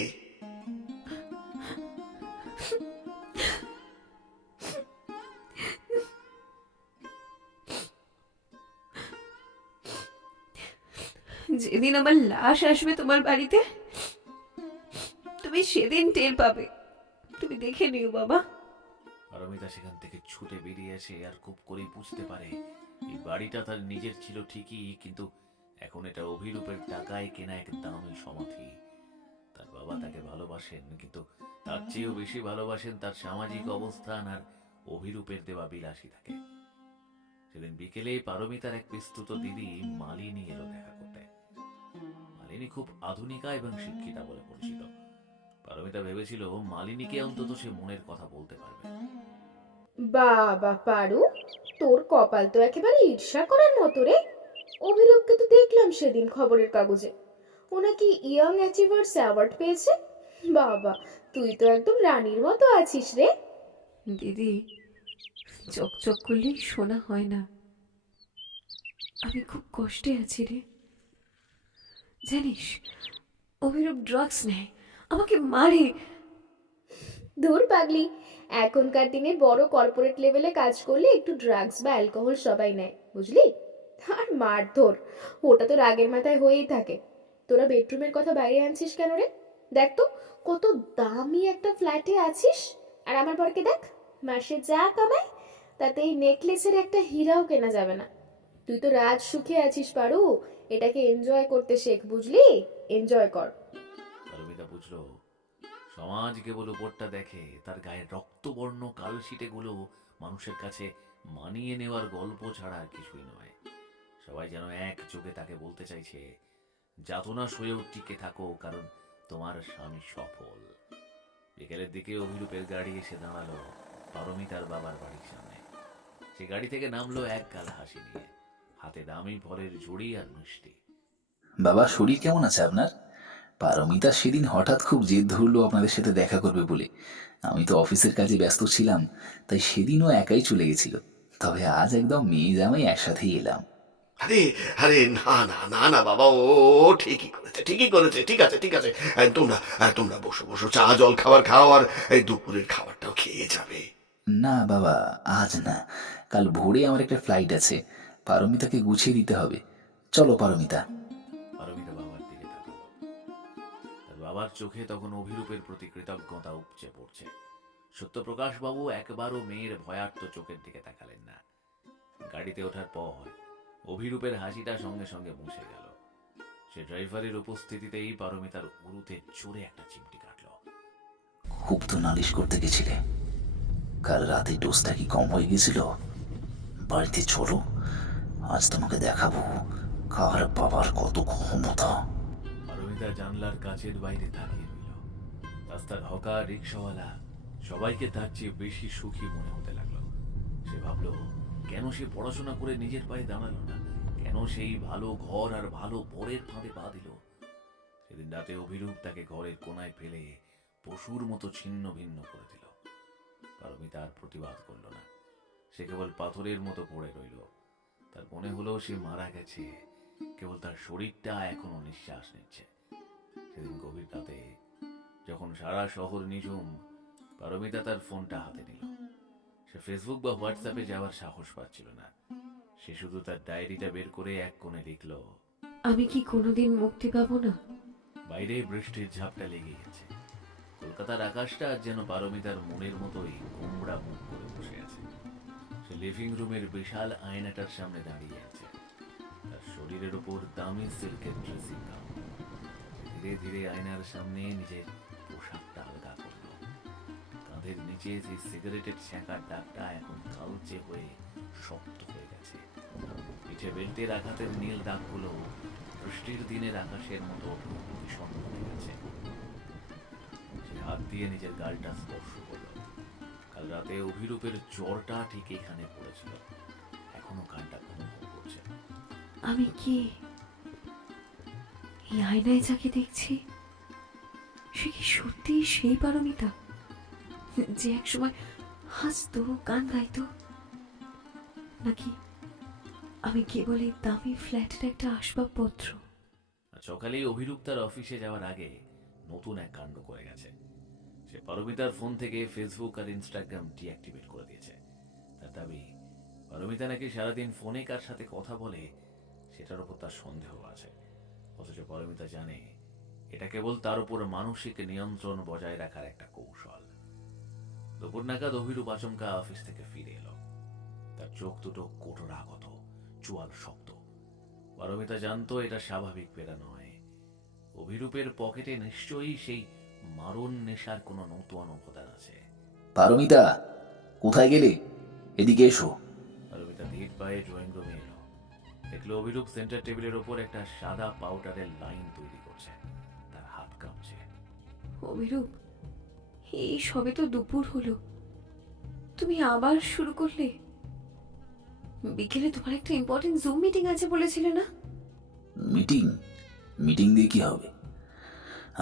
যেদিন আমার লাশ আসবে তোমার বাড়িতে, তুমি সেদিন টের পাবে। তুমি দেখে নিও বাবা। পারমিতা সেখান থেকে ছুটে বেরিয়ে আসে আর খুব করেই বুঝতে পারে এই বাড়িটা তার নিজের ছিল ঠিকই, কিন্তু এখন এটা অভিরূপের টাকায় কেনা এক দামি সমাধি। তার বাবা তাকে ভালোবাসেন, কিন্তু তার চেয়েও বেশি ভালোবাসেন তার সামাজিক অবস্থান আর অভিরূপের দেওয়া বিলাসিতাকে। সেদিন বিকেলে পারমিতার এক বিস্তুত দিদি মালিনী এলো দেখা করতে। মালিনী খুব আধুনিকা এবং শিক্ষিতা বলে পরিচিত। পারমিতা ভেবেছিল মালিনীকে অন্তত সে মনের কথা বলতে পারবে। বাবা পারু, তোর কপাল তো একেবারে ঈর্ষা করার মতো রে। অভিরূপকে তো দেখলাম সেদিন খবরের কাগজে, ও নাকি ইয়াং অ্যাচিভার্স অ্যাওয়ার্ড পেয়েছে। বাবা, তুই তো একদম রানীর মতো আছিস রে। দিদি, চকচক করলেই শোনা হয় না। আমি খুব কষ্টে আছি রে। জানিস, অভিরূপ ড্রাগস নেয়, আমাকে মারে। ধুর পাগলি, এখনকার দিনে বড় কর্পোরেট লেভেলে কাজ করলে একটু ড্রাগস বা অ্যালকোহল সবাই নেয়, বুঝলি। আর মারধর, ওটা তো রাগের মাথায় হয়েই থাকে। তোরা বেডরুমের কথা বাইরে আনছিস কেন রে? দেখ তো, কত দামি একটা ফ্ল্যাটে আছিস, আর আমার বরকে দেখ, মাসে যা কামায় তাতে এই নেকলেসের একটা হীরাও কেনা যাবে না। তুই তো রাজ সুখে আছিস পারু, এটাকে এনজয় করতে শেখ, বুঝলি। এনজয় কর। পারমিতা বুঝলো সমাজ কেবল উপরটা দেখে, তার গায়ের রক্তবর্ণ কালশিটে গুলো মানুষের কাছে মানিয়ে নেওয়ার গল্প ছাড়া আর কিছুই নয়। সবাই যেন এক চোখে তাকে বলতে চাইছে, যাতনা সয়েও টিকে থাকো, কারণ তোমার স্বামী সফল। বিকেলের দিকে অভিরূপের গাড়ি এসে দাঁড়ালো পারমিতার বাবার বাড়ির সামনে। সে গাড়ি থেকে নামলো এক গাল হাসি নিয়ে, হাতে দামি ফলের ঝুড়ি আর মিষ্টি। বাবা, শরীর কেমন আছে আপনার? পারমিতা সেদিন হঠাৎ খুব জেদ ধরলো আপনাদের সাথে দেখা করবে বলে। আমি তো অফিসের কাজে ব্যস্ত ছিলাম, তাই সেদিনও একাই চলে গেছিল। তবে আজ একদম মেয়ে জামাই একসাথেই এলাম। আরে আরে, না না না না বাবা, ও ঠিকই করেছে, ঠিকই করেছে। ঠিক আছে, ঠিক আছে, তোমরা তোমরা বসো বসো, চা জল খাবার খাও, আর এই দুপুরের খাবারটাও খেয়ে যাবে। না বাবা, আজ না, কাল ভোরে আমার একটা ফ্লাইট আছে, পারমিতাকে গুছিয়ে দিতে হবে। চলো পারমিতা। পারমিতা বাবার দিকে তাকালো। তার বাবার চোখে তখন অভিরূপের প্রতি কৃতজ্ঞতা উপচে পড়ছে। সত্যপ্রকাশ বাবু একবারও মেয়ের ভয়ার্ত চোখের দিকে তাকালেন না। গাড়িতে ওঠার পর অভিরূপের হাসিটা সঙ্গে সঙ্গে মুছে গেল। সে ড্রাইভারের উপস্থিতিতেই পারমিতার উরুতে জোরে একটা চিমটি কাটল। খুব তো নালিশ করতে গেছিলে, কাল রাতে ডোজটা কি কম হয়ে গেছিল? বাড়িতে চলো, আজ তোমাকে দেখাবো কার বাবার কত ক্ষমতা। পারমিতা জানলার কাছের বাইরে তাকিয়ে রইল। রাস্তার হকার, রিক্সাওয়ালা সবাইকে তার চেয়ে বেশি সুখী মনে হতে লাগলো। সে ভাবল, কেন সে পড়াশোনা করে নিজের পায়ে দাঁড়ালো না? কেন সেই ভালো ঘর আর ভালো বরের ফাঁদে পা দিল? সেদিন রাতে অভিরূপ তাকে ঘরের কোনায় ফেলে পশুর মতো ছিন্ন ভিন্ন করে দিল। পারমিতা আর প্রতিবাদ করল না। সে কেবল পাথরের মতো পড়ে রইল। তার মনে হলো সে মারা গেছে, কেবল তার শরীরটা এখনো নিঃশ্বাস নিচ্ছে। সেদিন গভীর রাতে যখন সারা শহর নিঝুম, পারমিতা তার ফোনটা হাতে নিল। সে ফেসবুক বা হোয়াটসঅ্যাপে যাওয়ার সাহস পাচ্ছিল না। সে শুধু তার ডায়েরিটা বের করে এক কোণে লিখল, আমি কি কোনোদিন মুক্তি পাবো না? বাইরে বৃষ্টির ঝাপটা লেগে গেছে। কলকাতার আকাশটা আজ যেন পারমিতার মনের মতোই গোমড়া মুখ করে বসে আছে। সে লিভিং রুমের বিশাল আয়নাটার সামনে দাঁড়িয়ে আছে। তার শরীরের উপর দামি সিল্কের ড্রেসিং গাউন। ধীরে ধীরে আয়নার সামনে নিজের পোশাকটা আলগা করল। কাঁধের নিচে সেই সিগারেটের ছ্যাঁকার দাগটা এখন কালচে হয়ে শক্ত হয়ে গেছে। পিঠে বেল্টের আঘাতের নীল দাগগুলো বৃষ্টির দিনের আকাশের মতো বিষণ্ণ হয়ে গেছে। সে হাত দিয়ে নিজের গালটা স্পর্শ করল। কাল রাতে অভিরূপের জ্বরটা ঠিক এখানে পড়েছিল, এখনো কানটা ঘুম করছে। আমি কি এই আয়নায় যাকে দেখছি, সে কি সত্যি সেই পারমিতা যে একসময় হাসতো, গান গাইতো? নাকি আমি কেবল এই দামি ফ্ল্যাটের একটা আসবাবপত্র? সকালেই অভিরূপ তার অফিসে যাওয়ার আগে নতুন এক কাণ্ড করে গেছে। সে পারমিতার ফোন থেকে ফেসবুক আর ইনস্টাগ্রাম ডিঅ্যাক্টিভেট করে দিয়েছে। তার দাবি, পারমিতা নাকি সারাদিন ফোনে কার সাথে কথা বলে সেটার উপর তার সন্দেহ আছে। অথচ পারমিতা জানে এটা কেবল তার উপর মানসিক নিয়ন্ত্রণ বজায় রাখার একটা কৌশল। দুপুর নাগাদ অভিরূপ আচমকা অফিস থেকে ফিরে এলো। তার চোখ দুটো কোটরাগত, চোয়াল শক্ত। পারমিতা জানতো এটা স্বাভাবিক পেরা নয়। অভিরূপের পকেটে নিশ্চয়ই সেই মারণ নেশার কোনো নতুন উপাদান আছে। পারমিতা, কোথায় গেলে? এদিকে এসো। পারমিতা ধীর পায়ে ড্রয়িং রুমে এলো। দেখলো অভিরূপ সেন্টার টেবিলের ওপর একটা সাদা পাউডারের লাইন তৈরি করছে। তার হাত কাঁপছে। অভিরূপ, এই সবে তো দুপুর হলো, তুমি আবার শুরু করলে? বিকেলে তোমার একটা ইম্পর্টেন্ট জুম মিটিং আছে বলেছিলে না? মিটিং? মিটিং দিয়ে কি হবে?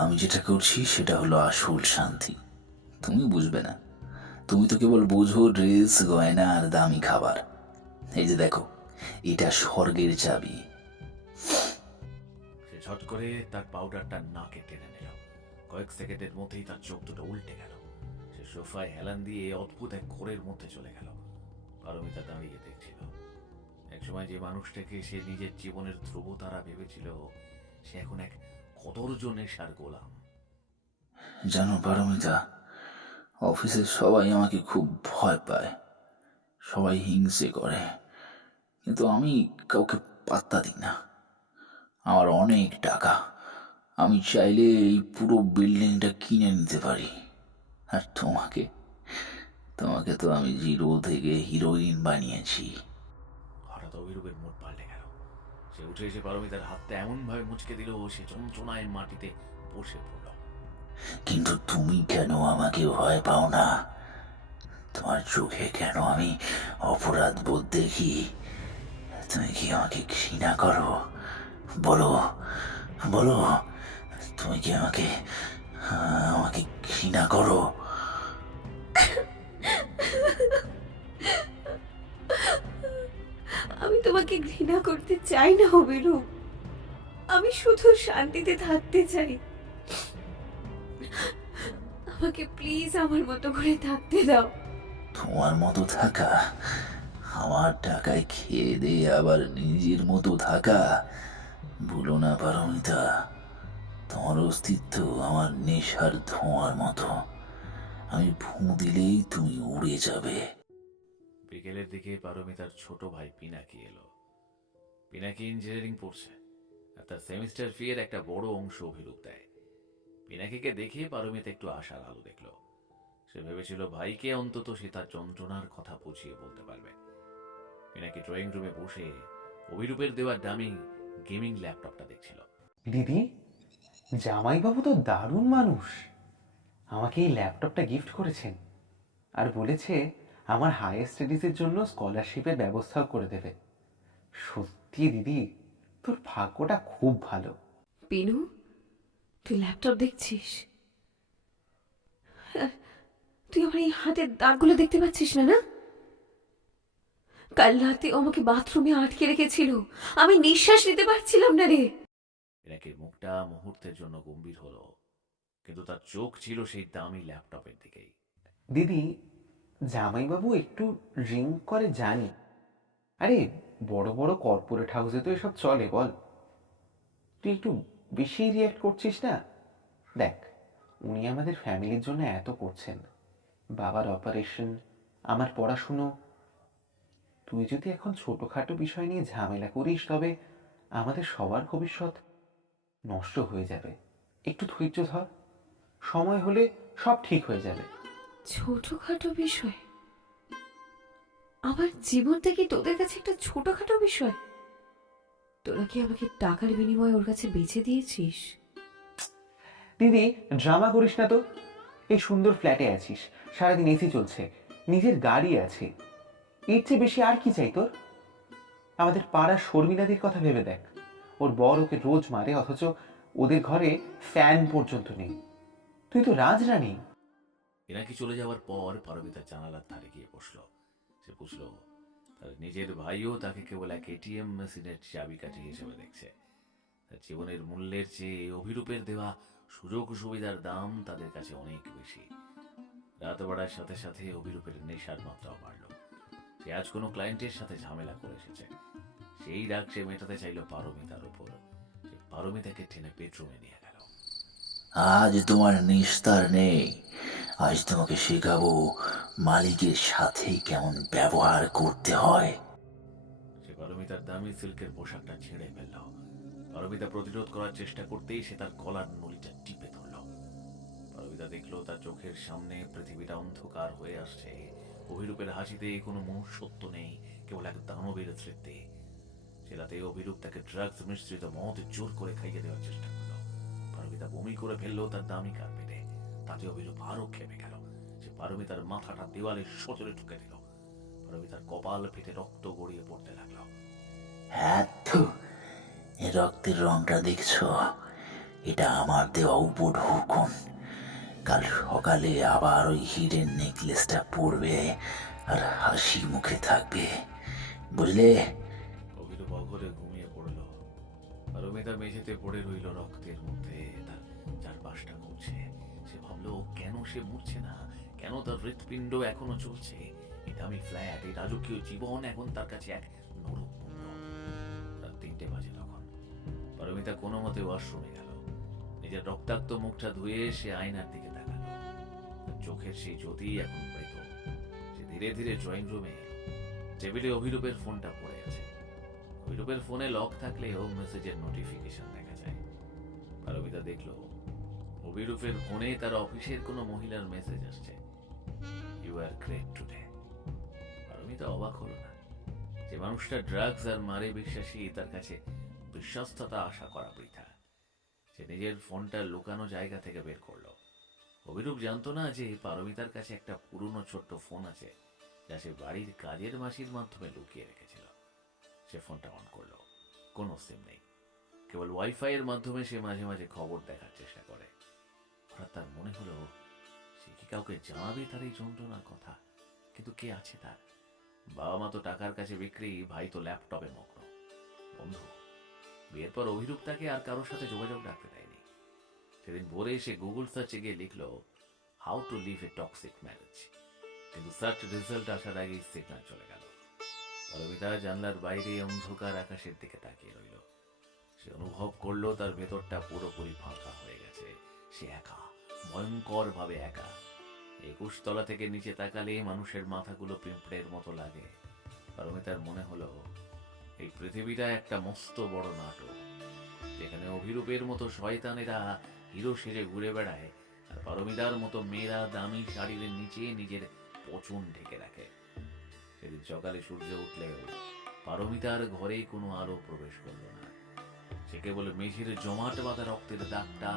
আমি যেটা করছি সেটা হলো আসল শান্তি। তুমি বুঝবে না, তুমি তো কেবল বোঝো ড্রেস, গয়না আর দামি খাবার। এই যে দেখো, এটা স্বর্গের চাবি। সে ঝট করে তার পাউডারটা নাকে টেনে নিল। কয়েক সেকেন্ডের মধ্যেই তার চোখ দুটো উল্টে গেল। সে সোফায় হেলান দিয়ে অদ্ভুত এক ঘোরের মধ্যে চলে গেল। পারমিতা দাঁড়িয়ে দেখছিল। একসময় যে মানুষটাকে সে নিজের জীবনের ধ্রুবতারা ভেবেছিল, সে এখন এক কদর্য নেশার গোলাম। জানো পারমিতা, অফিসের সবাই আমাকে খুব ভয় পায়, সবাই হিংসে করে, কিন্তু আমি কাউকে পাত্তা দিই না। আমার অনেক টাকা, আমি চাইলে এই পুরো বিল্ডিংটা কিনে নিতে পারি। আর তোমাকে তোমাকে তো আমি জিরো থেকে হিরোইন বানিয়েছি। হঠাৎ অভিরূপের মুড পাল্টে গেল। সে উঠে এসে পারমিতার হাতটা এমন ভাবে মুচকে দিল, সে যন্ত্রণায় মাটিতে বসে পড়ল। কিন্তু তুমি কেন আমাকে ভয় পাও না? তোমার চোখে কেন আমি অপরাধ বোধ দেখি? তুমি কি আমাকে ঘৃণা করো? বলো, বলো, তুমি কি আমাকে আমাকে ঘৃণা করো? আমি তোমাকে ঘৃণা করতে চাই না অভিরূপ, আমি শুধু শান্তিতে থাকতে চাই। আমাকে প্লিজ আমার মতো করে থাকতে দাও। তোমার মতো থাকা? আমার টাকায় খেয়ে দিয়ে আবার নিজের মতো থাকা? ভুলো না পারমিতা, তোমার অস্তিত্ব আমার নেশার ধোঁয়ার মতো। আমি ফু দিলেই তুমি উড়ে যাবে। বিকেলের দিকে পারমিতার ছোট ভাই পিনাকি এলো। পিনাকি ইঞ্জিনিয়ারিং পড়ছে, আর তার সেমিস্টার ফি এর একটা বড় অংশ অভিরূপ দেয়। পিনাকিকে দেখে পারমিতা একটু আশার আলো দেখলো। সে ভেবেছিল ভাইকে অন্তত সে তার যন্ত্রণার কথা বুঝিয়ে বলতে পারবে। পিনাকি ড্রয়িং রুমে বসে অভিরূপের দেওয়া দামি গেমিং ল্যাপটপটা দেখছিল। দিদি, জামাইবাবু তো দারুণ মানুষ। আমাকে এই ল্যাপটপটা গিফট করেছেন আর বলেছে আমার হায়ার স্টাডিজের জন্য স্কলারশিপের ব্যবস্থাও করে দেবে। সত্যি দিদি, তোর ভাগ্যটা খুব ভালো। পিনু, তুই ল্যাপটপ দেখছিস? তুই আমার এই হাতের দাগগুলো দেখতে পাচ্ছিস না? না, কাল রাতে ও আমাকে বাথরুমে আটকে রেখেছিল, আমি নিঃশ্বাস নিতে পারছিলাম না রে। পিনাকির মুখটা মুহূর্তের জন্য গম্ভীর হলো, কিন্তু তার চোখ ছিল সেই দামি ল্যাপটপের দিকেই। দিদি, জামাইবাবু একটু ড্রিঙ্ক করে জানি। আরে, বড় বড় কর্পোরেট হাউসে তো এসব চলে, বল। তুই একটু বেশি রিয়াক্ট করছিস না? দেখ, উনি আমাদের ফ্যামিলির জন্য এত করছেন, বাবার অপারেশন, আমার পড়াশুনো। তুই যদি এখন ছোটোখাটো বিষয় নিয়ে ঝামেলা করিস, তবে আমাদের সবার ভবিষ্যৎ নষ্ট হয়ে যাবে। একটু ধৈর্য ধর, সময় হলে সব ঠিক হয়ে যাবে। ছোটখাটো বিষয়? আমার জীবনটা কি তোদের কাছে একটা ছোটখাটো বিষয়? তোরা কি আমাকে টাকার বিনিময়ে ওর কাছে বেচে দিয়েছিস? দিদি, ড্রামা করিস না তো। এই সুন্দর ফ্ল্যাটে আছিস, সারাদিন এসি চলছে, নিজের গাড়ি আছে, এর চেয়ে বেশি আর কি চাই তোর? আমাদের পাড়ার শর্মিলাদির কথা ভেবে দেখ, ওর বর ওকে রোজ মারে, অথচ ওদের ঘরে ফ্যান পর্যন্ত নেই। তুই তো রাজরানী। পিনাকি চলে যাওয়ার পর পারমিতা জানালার ধারে গিয়ে বসলো। সে বুঝলো তার নিজের ভাইও তাকে কেবল এক এটিএম মেশিনের চাবিকাঠি হিসেবে দেখছে। তার জীবনের মূল্যের চেয়ে অভিরূপের দেওয়া সুযোগ সুবিধার দাম তাদের কাছে অনেক বেশি। রাত বাড়ার সাথে সাথে অভিরূপের নেশার মাত্রাও বাড়ল। সে আজ কোনো ক্লায়েন্টের সাথে ঝামেলা করে এসেছে, সেই রাগ সে মেটাতে চাইল পারমিতার উপর। সে পারমিতাকে টেনে বেডরুমে নিয়ে গেল। আজ তোমার নিস্তার নেই, আজ তোমাকে শেখাবো মালিকের সাথে কেমন ব্যবহার করতে হয়। সে পারমিতার দামি সিল্কের পোশাকটা ছেড়ে ফেলল। পারমিতা প্রতিরোধ করার চেষ্টা করতেই সে তার গলার নলিটা টিপে ধরল। পারমিতা দেখলো তার চোখের সামনে পৃথিবীটা অন্ধকার হয়ে আসছে। অভিরূপের হাসিতে কোনো মনুষ্যত্ব নেই, কেবল এক দানবের স্মৃতি। সে রাতে অভিরূপ তাকে ড্রাগস মিশ্রিত মদ জোর করে খাইয়ে দেওয়ার চেষ্টা করলো। পারমিতা বমি করে ফেললো তার দামি কার্পেটে। তাতে অভিরূপ আরো খেপে গেল। সে পারমিতার মাথাটা দেওয়ালে সজোরে ঠুকে দিল। পারমিতার কপাল ফেটে রক্ত গড়িয়ে পড়তে লাগলো। হ্যাঁ তো, এ রক্তের রংটা দেখছো? এটা আমার দেওয়া উপর হুকুম। কাল সকালে আবার ওই হিরের নেকলেসটা পরবে আর হাসি মুখে থাকবে, বুঝলে? অভিরূপ অঘরে ঘুমিয়ে পড়লো। পারমিতা মেঝেতে পড়ে রইল রক্তের মধ্যে। তার চারপাশটা ঘুরছে। সে ভাবলো কেন সে মরছে না, কেন তার হৃৎপিণ্ড এখনো চলছে। এই দামি ফ্ল্যাট, এই রাজকীয় জীবন এখন তার কাছে এক নরককুণ্ড। রাত 3টে বাজে তখন। পারমিতা কোনো মতে ওয়াশরুমে গেল। নিজের রক্তাক্ত মুখটা ধুয়ে সে আয়নার দিকে তাকালো। তার চোখের সেই জ্যোতি এখন মৃত। সে ধীরে ধীরে ড্রয়িং রুমে এলো। টেবিলে অভিরূপের ফোনটা পড়ে আছে। অভিরূপের ফোনে লক থাকলেও মেসেজের নোটিফিকেশন দেখা যায়। পারমিতা দেখলো অভিরূপের ফোনে তার অফিসের কোনো মহিলার মেসেজ আসছে, you are great today. Paramita অবাক হলো না। যে মানুষটা ড্রাগস আর মারে বিশ্বাসী, তার কাছে বিশ্বস্ততা আশা করা বৃথা। সে নিজের ফোনটা লুকানো জায়গা থেকে বের করলো। অভিরূপ জানতো না যে পারমিতার কাছে একটা পুরনো ছোট্ট ফোন আছে, যা সে বাড়ির কাজের মাসির মাধ্যমে লুকিয়ে রেখেছিল। সে ফোনটা অন করলো। কোনো সিম নেই, কেবল ওয়াইফাই এর মাধ্যমে সে মাঝে মাঝে খবর দেখার চেষ্টা করে। হঠাৎ তার মনে হলো সে কি কাউকে জানাবে তার এই যন্ত্রণার কথা, কিন্তু কে আছে তার? বাবা মা তো টাকার কাছে বিক্রি, ভাই তো ল্যাপটপে মগ্ন। বন্ধু? বিয়ের পর অভিরূপ তাকে আর কারোর সাথে যোগাযোগ রাখতে দেয়নি। সেদিন ভোরে সে গুগল সার্চে গিয়ে লিখলো how to live a toxic marriage, কিন্তু সার্চ রেজাল্ট আসার আগেই সিগন্যাল চলে গেল। পারমিতা জানলার বাইরে অন্ধকার আকাশের দিকে তাকিয়ে রইল। সে অনুভব করলো তার ভেতরটা পুরোপুরি ফাঁকা হয়ে গেছে। সে একা, ভয়ঙ্কর ভাবে একা। 21 তলা থেকে নিচে তাকালে মানুষের মাথাগুলো পিঁপড়ের মতো লাগে। পারমিতার মনে হলো এই পৃথিবীটা একটা মস্ত বড় নাটক, যেখানে অভিরূপের মতো শয়তানেরা হিরো সেজে ঘুরে বেড়ায়, আর পারমিতার মতো মেয়েরা দামি শাড়ির নিচে নিজের পচন ঢেকে রাখে। সেদিন সকালে সূর্য উঠলেও পারমিতার ঘরে কোনো আলো প্রবেশ করল না। সে কেবল মেঝের জমাট বাঁধা রক্তের দাগটা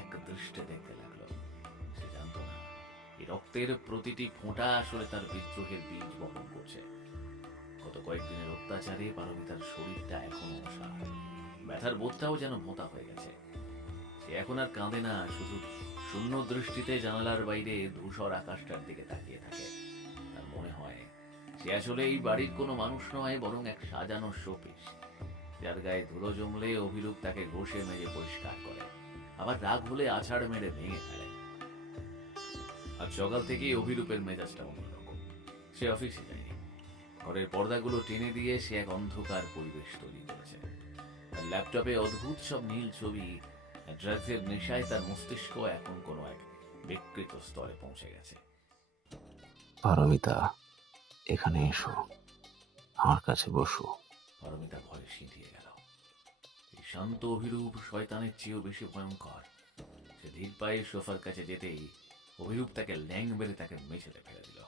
এক দৃষ্টে দেখতে লাগলো। সে জানতো না এই রক্তের প্রতিটি ফোঁটা আসলে তার বিদ্রোহের বীজ বপন করছে। গত কয়েকদিনের অত্যাচারে পারমিতার শরীরটা এখনো অসহায়। ব্যথার বোধটাও যেন ভোঁতা হয়ে গেছে। সে এখন আর কাঁদে না, শুধু শূন্য দৃষ্টিতে জানালার বাইরে ধূসর আকাশটার দিকে তাকিয়ে থাকে। তার মনে হয় সে আসলে এই বাড়ির কোনো মানুষ নয়, বরং এক সাজানো শোপিস, যার গায়ে ধুলো জমলে অভিরূপ তাকে ঘষে মেজে পরিষ্কার করে, আবার রাগ হলে আছাড় মেরে ভেঙে ফেলে। আজ সকাল থেকেই অভিরূপের মেজাজটা অন্যরকম। সে অফিসে যায়নি। ঘরের পর্দাগুলো টেনে দিয়ে সে এক অন্ধকার পরিবেশ তৈরি করেছে। তার ল্যাপটপে অদ্ভুত সব নীল ছবি। ড্রাগসের নেশায় তার মস্তিষ্ক এখন কোনো এক বিকৃত স্তরে পৌঁছে গেছে। পারমিতা, এখানে এসো, আমার কাছে বসো। পারমিতা ভয়ে সিঁধিয়ে গেল। এই শান্ত অভিরূপ শয়তানের চেয়েও বেশি ভয়ঙ্কর। সে ধীর পায়ে সোফার কাছে যেতেই অভিরূপ তাকে ল্যাং বেড়ে তাকে মেঝেতে ফেলে দিল।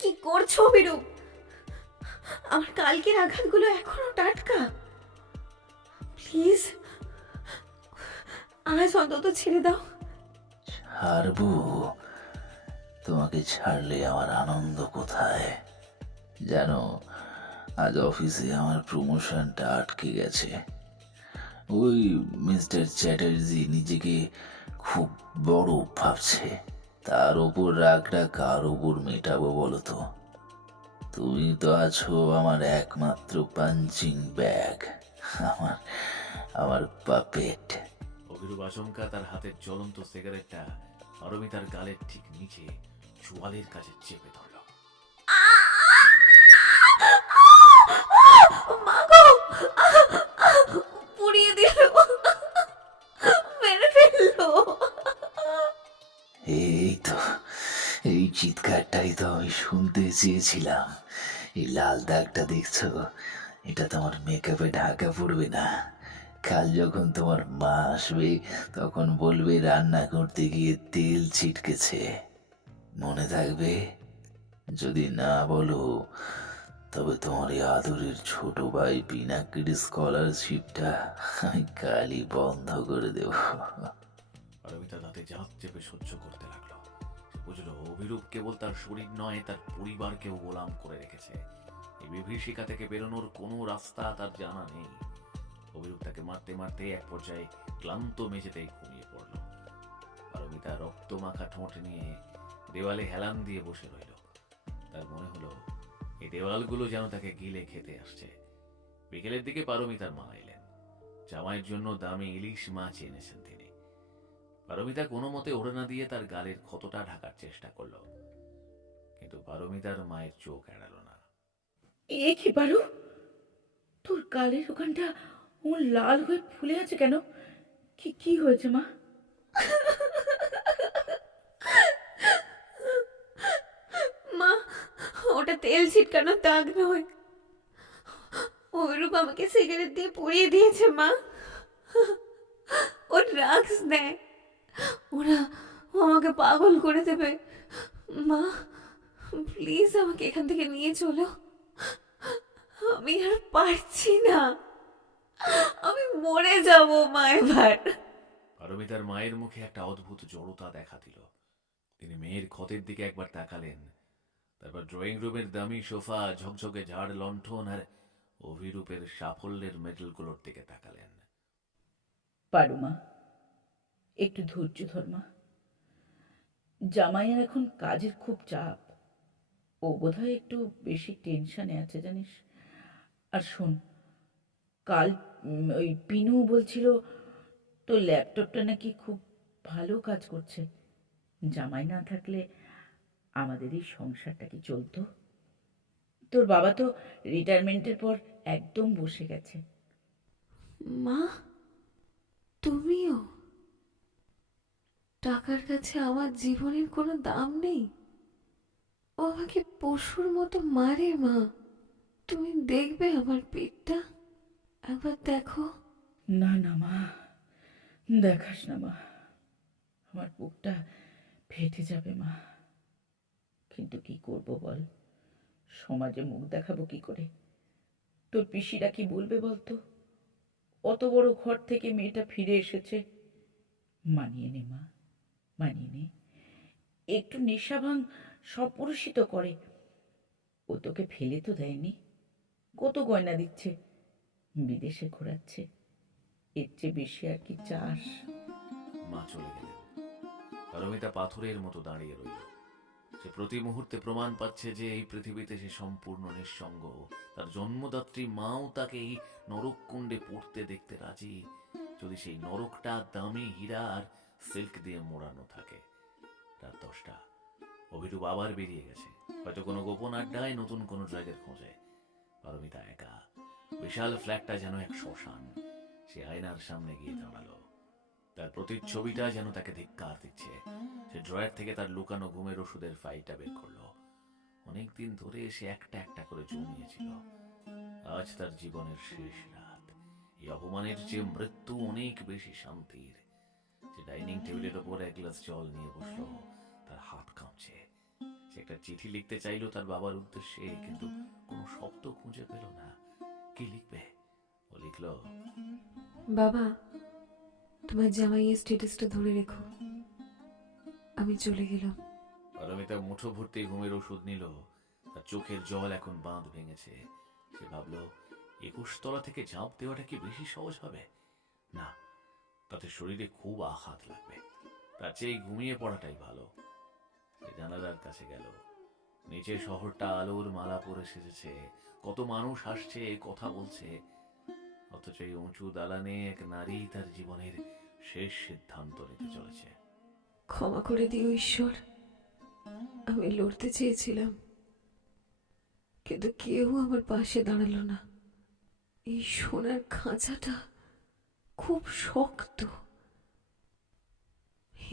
কি করছো অভিরূপ? আমার কালকের আঘাতগুলো এখনো টাটকা। প্লিজ আজ অন্তত ছেড়ে দাও। ছাড়বো? তোমাকে ছাড়লে আমার আনন্দ কোথায় জানো? আজ অফিসে আমার প্রমোশনটা আটকে গেছে। ওই মিস্টার চ্যাটার্জি নিজেকে খুব বড় ভাবছে। তার ওপর রাগটা কার ওপর মেটাবো বলো তো? তুমি তো আছো আমার একমাত্র পাঞ্চিং ব্যাগ, আমার আমার পাপেট। অভিরূপ আচমকা তার হাতের জ্বলন্ত সিগারেটটা পারমিতার গালের ঠিক নিচে চোয়ালের কাছে চেপে ধরল। মাগো, পুড়িয়ে দিল, মেরে ফেললো। এই তো, এই চিৎকারটাই তো আমি শুনতে চেয়েছিলাম। এই লাল দাগটা দেখছো, এটা তোমার মেকআপে ঢাকা পড়বে না। কাল যখন তোমার মা আসবে তখন বলবে রান্না করতে গিয়ে তেল ছিটকেছে। মনে থাকবে? যদি না বলো তবে তোমার এই আদরের ছোট ভাই পিনাকির স্কলারশিপটা আমি কালই বন্ধ করে দেব। পারমিতা তাতে জাত চেপে সহ্য করতে লাগলো। সে বুঝলো অভিরূপ কেবল তার শরীর নয়, তার পরিবারকেও গোলাম করে রেখেছে। এই বিভীষিকা থেকে বেরোনোর কোনো রাস্তা তার জানা নেই। অভিরূপ তাকে মারতে মারতে এক পর্যায়ে ক্লান্ত মেঝেতেই ঘুমিয়ে পড়ল। পারমিতা রক্ত মাখা ঠোঁট নিয়ে দেওয়ালে হেলান দিয়ে বসে রইল। তার মনে হলো এই দেওয়ালগুলো যেন তাকে গিলে খেতে আসছে। বিকেলের দিকে পারমিতার মা এলেন। জামাইয়ের জন্য দামি ইলিশ মাছ এনেছেন তিনি। পারমিতা কোনো মতে ওড়না দিয়ে তার গালের ক্ষতটা ঢাকার চেষ্টা করল, কিন্তু পারমিতার মায়ের চোখ এড়াল না। এ কি পারো, তোর গালের ওখানটা ও লাল হয়ে ফুলে আছে কেন? কি কি হয়েছে মা? মা, ওটা তেল ছিটকানোর দাগ নয়, ওইরূপ আমাকে সিগারেট দিয়ে পুড়িয়ে দিয়েছে মা। ও ড্রাগস নেয়, ওরা ও আমাকে পাগল করে দেবে। মা প্লিজ আমাকে এখান থেকে নিয়ে চলো, আমি আর পারছি না, আমি মরে যাব মা এবার। পারমিতার মায়ের মুখে একটা অদ্ভুত জড়তা দেখা দিল। তিনি মেয়ের ক্ষতের দিকে একবার তাকালেন, তারপর ড্রয়িং রুমের দামি সোফা, ঝকঝকে ঝাড় লণ্ঠন আর অভিরূপের সাফল্যের মেডেলগুলোর দিকে তাকালেন। পারু মা, একটু ধৈর্য ধর মা। জামাইয়ের এখন কাজের খুব চাপ, ও বোধহয় একটু বেশি টেনশনে আছে জানিস। আর শোন, কাল ওই পিনু বলছিল তোর ল্যাপটপটা নাকি খুব ভালো কাজ করছে। জামাই না থাকলে আমাদের এই সংসারটা কি চলতো? তোর বাবা তো রিটায়ারমেন্টের পর একদম বসে গেছে। মা তুমিও? টাকার কাছে আমার জীবনের কোনো দাম নেই? ও আমাকে পশুর মতো মারে মা। তুমি দেখবে আমার পেটটা, একবার দেখো। না না মা, দেখাস না মা, আমার বুকটা ফেটে যাবে মা। কিন্তু কি করব বল, সমাজে মুখ দেখাবো কি করে? তোর পিসিরা কি বলবে বলতো? অত বড় ঘর থেকে মেয়েটা ফিরে এসেছে। মানিয়ে নে মা, মানিয়ে নে। একটু নেশা ভাঙ সব পুরুষই তো করে। ও তোকে ফেলে তো দেয়নি, কত গয়না দিচ্ছে, বিদেশে ঘোরাচ্ছে। এর চেয়ে বেশি আর কি চাস? মা চলে গেলেন। পারমিতা পাথরের মতো দাঁড়িয়ে রইল। সে প্রতি মুহূর্তে প্রমাণ পাচ্ছে যে এই পৃথিবীতে সে সম্পূর্ণ নিঃসঙ্গ। তার জন্মদাত্রী মাও তাকে এই নরককুণ্ডে পড়তে দেখতে রাজি, যদি সেই নরকটা দামি হীরা আর সিল্ক দিয়ে মোড়ানো থাকে। রাত 10টা। অভিরূপ আবার বেরিয়ে গেছে, হয়তো কোনো গোপন আড্ডায়, নতুন কোনো ড্রাগের খোঁজে। পারমিতা একা। বিশাল ফ্ল্যাটটা যেন এক শ্মশান। সে আয়নার সামনে গিয়ে দাঁড়ালো। তার প্রতিচ্ছবিটা যেন তাকে ধিক্কার দিচ্ছে। সে ড্রয়ার থেকে তার লুকানো ঘুমের ওষুধের ফাইলটা বের করলো। অনেকদিন ধরে সে একটা একটা করে জমিয়েছিল। আজ তার জীবনের শেষ রাত। এই অপমানের চেয়ে মৃত্যু অনেক বেশি শান্তির। সে ডাইনিং টেবিলের ওপর এক গ্লাস জল নিয়ে বসলো। তার হাত কাঁপছে। সে একটা চিঠি লিখতে চাইলো তার বাবার উদ্দেশ্যে, কিন্তু কোনো শব্দ খুঁজে পেল না। কি লিখবে? ও লিখলো, বাবা তোমার জামাইয়ের স্ট্যাটাসটা ধরে রেখো, আমি চলে গেলাম। পারমিতা মুঠো ভর্তি ঘুমের ওষুধ নিল। তার চোখের জল এখন বাঁধ ভেঙেছে। সে ভাবল 21 তলা থেকে ঝাঁপ দেওয়াটা কি বেশি সহজ হবে? না, তাতে শরীরে খুব আঘাত লাগবে। তার চেয়ে ঘুমিয়ে পড়াটাই ভালো। সে জানালার কাছে গেল। নিচে শহরটা আলোর মালা পরে সেজেছে। কত মানুষ আসছে, কথা বলছে। অথচ এই উঁচু দালানে এক নারী তার জীবনের শেষ সিদ্ধান্ত নিতে চলেছে। ক্ষমা করে দিও ঈশ্বর, আমি লড়তে চেয়েছিলাম, কিন্তু কেউ আমার পাশে দাঁড়ালো না। এই সোনার খাঁচাটা খুব শক্ত,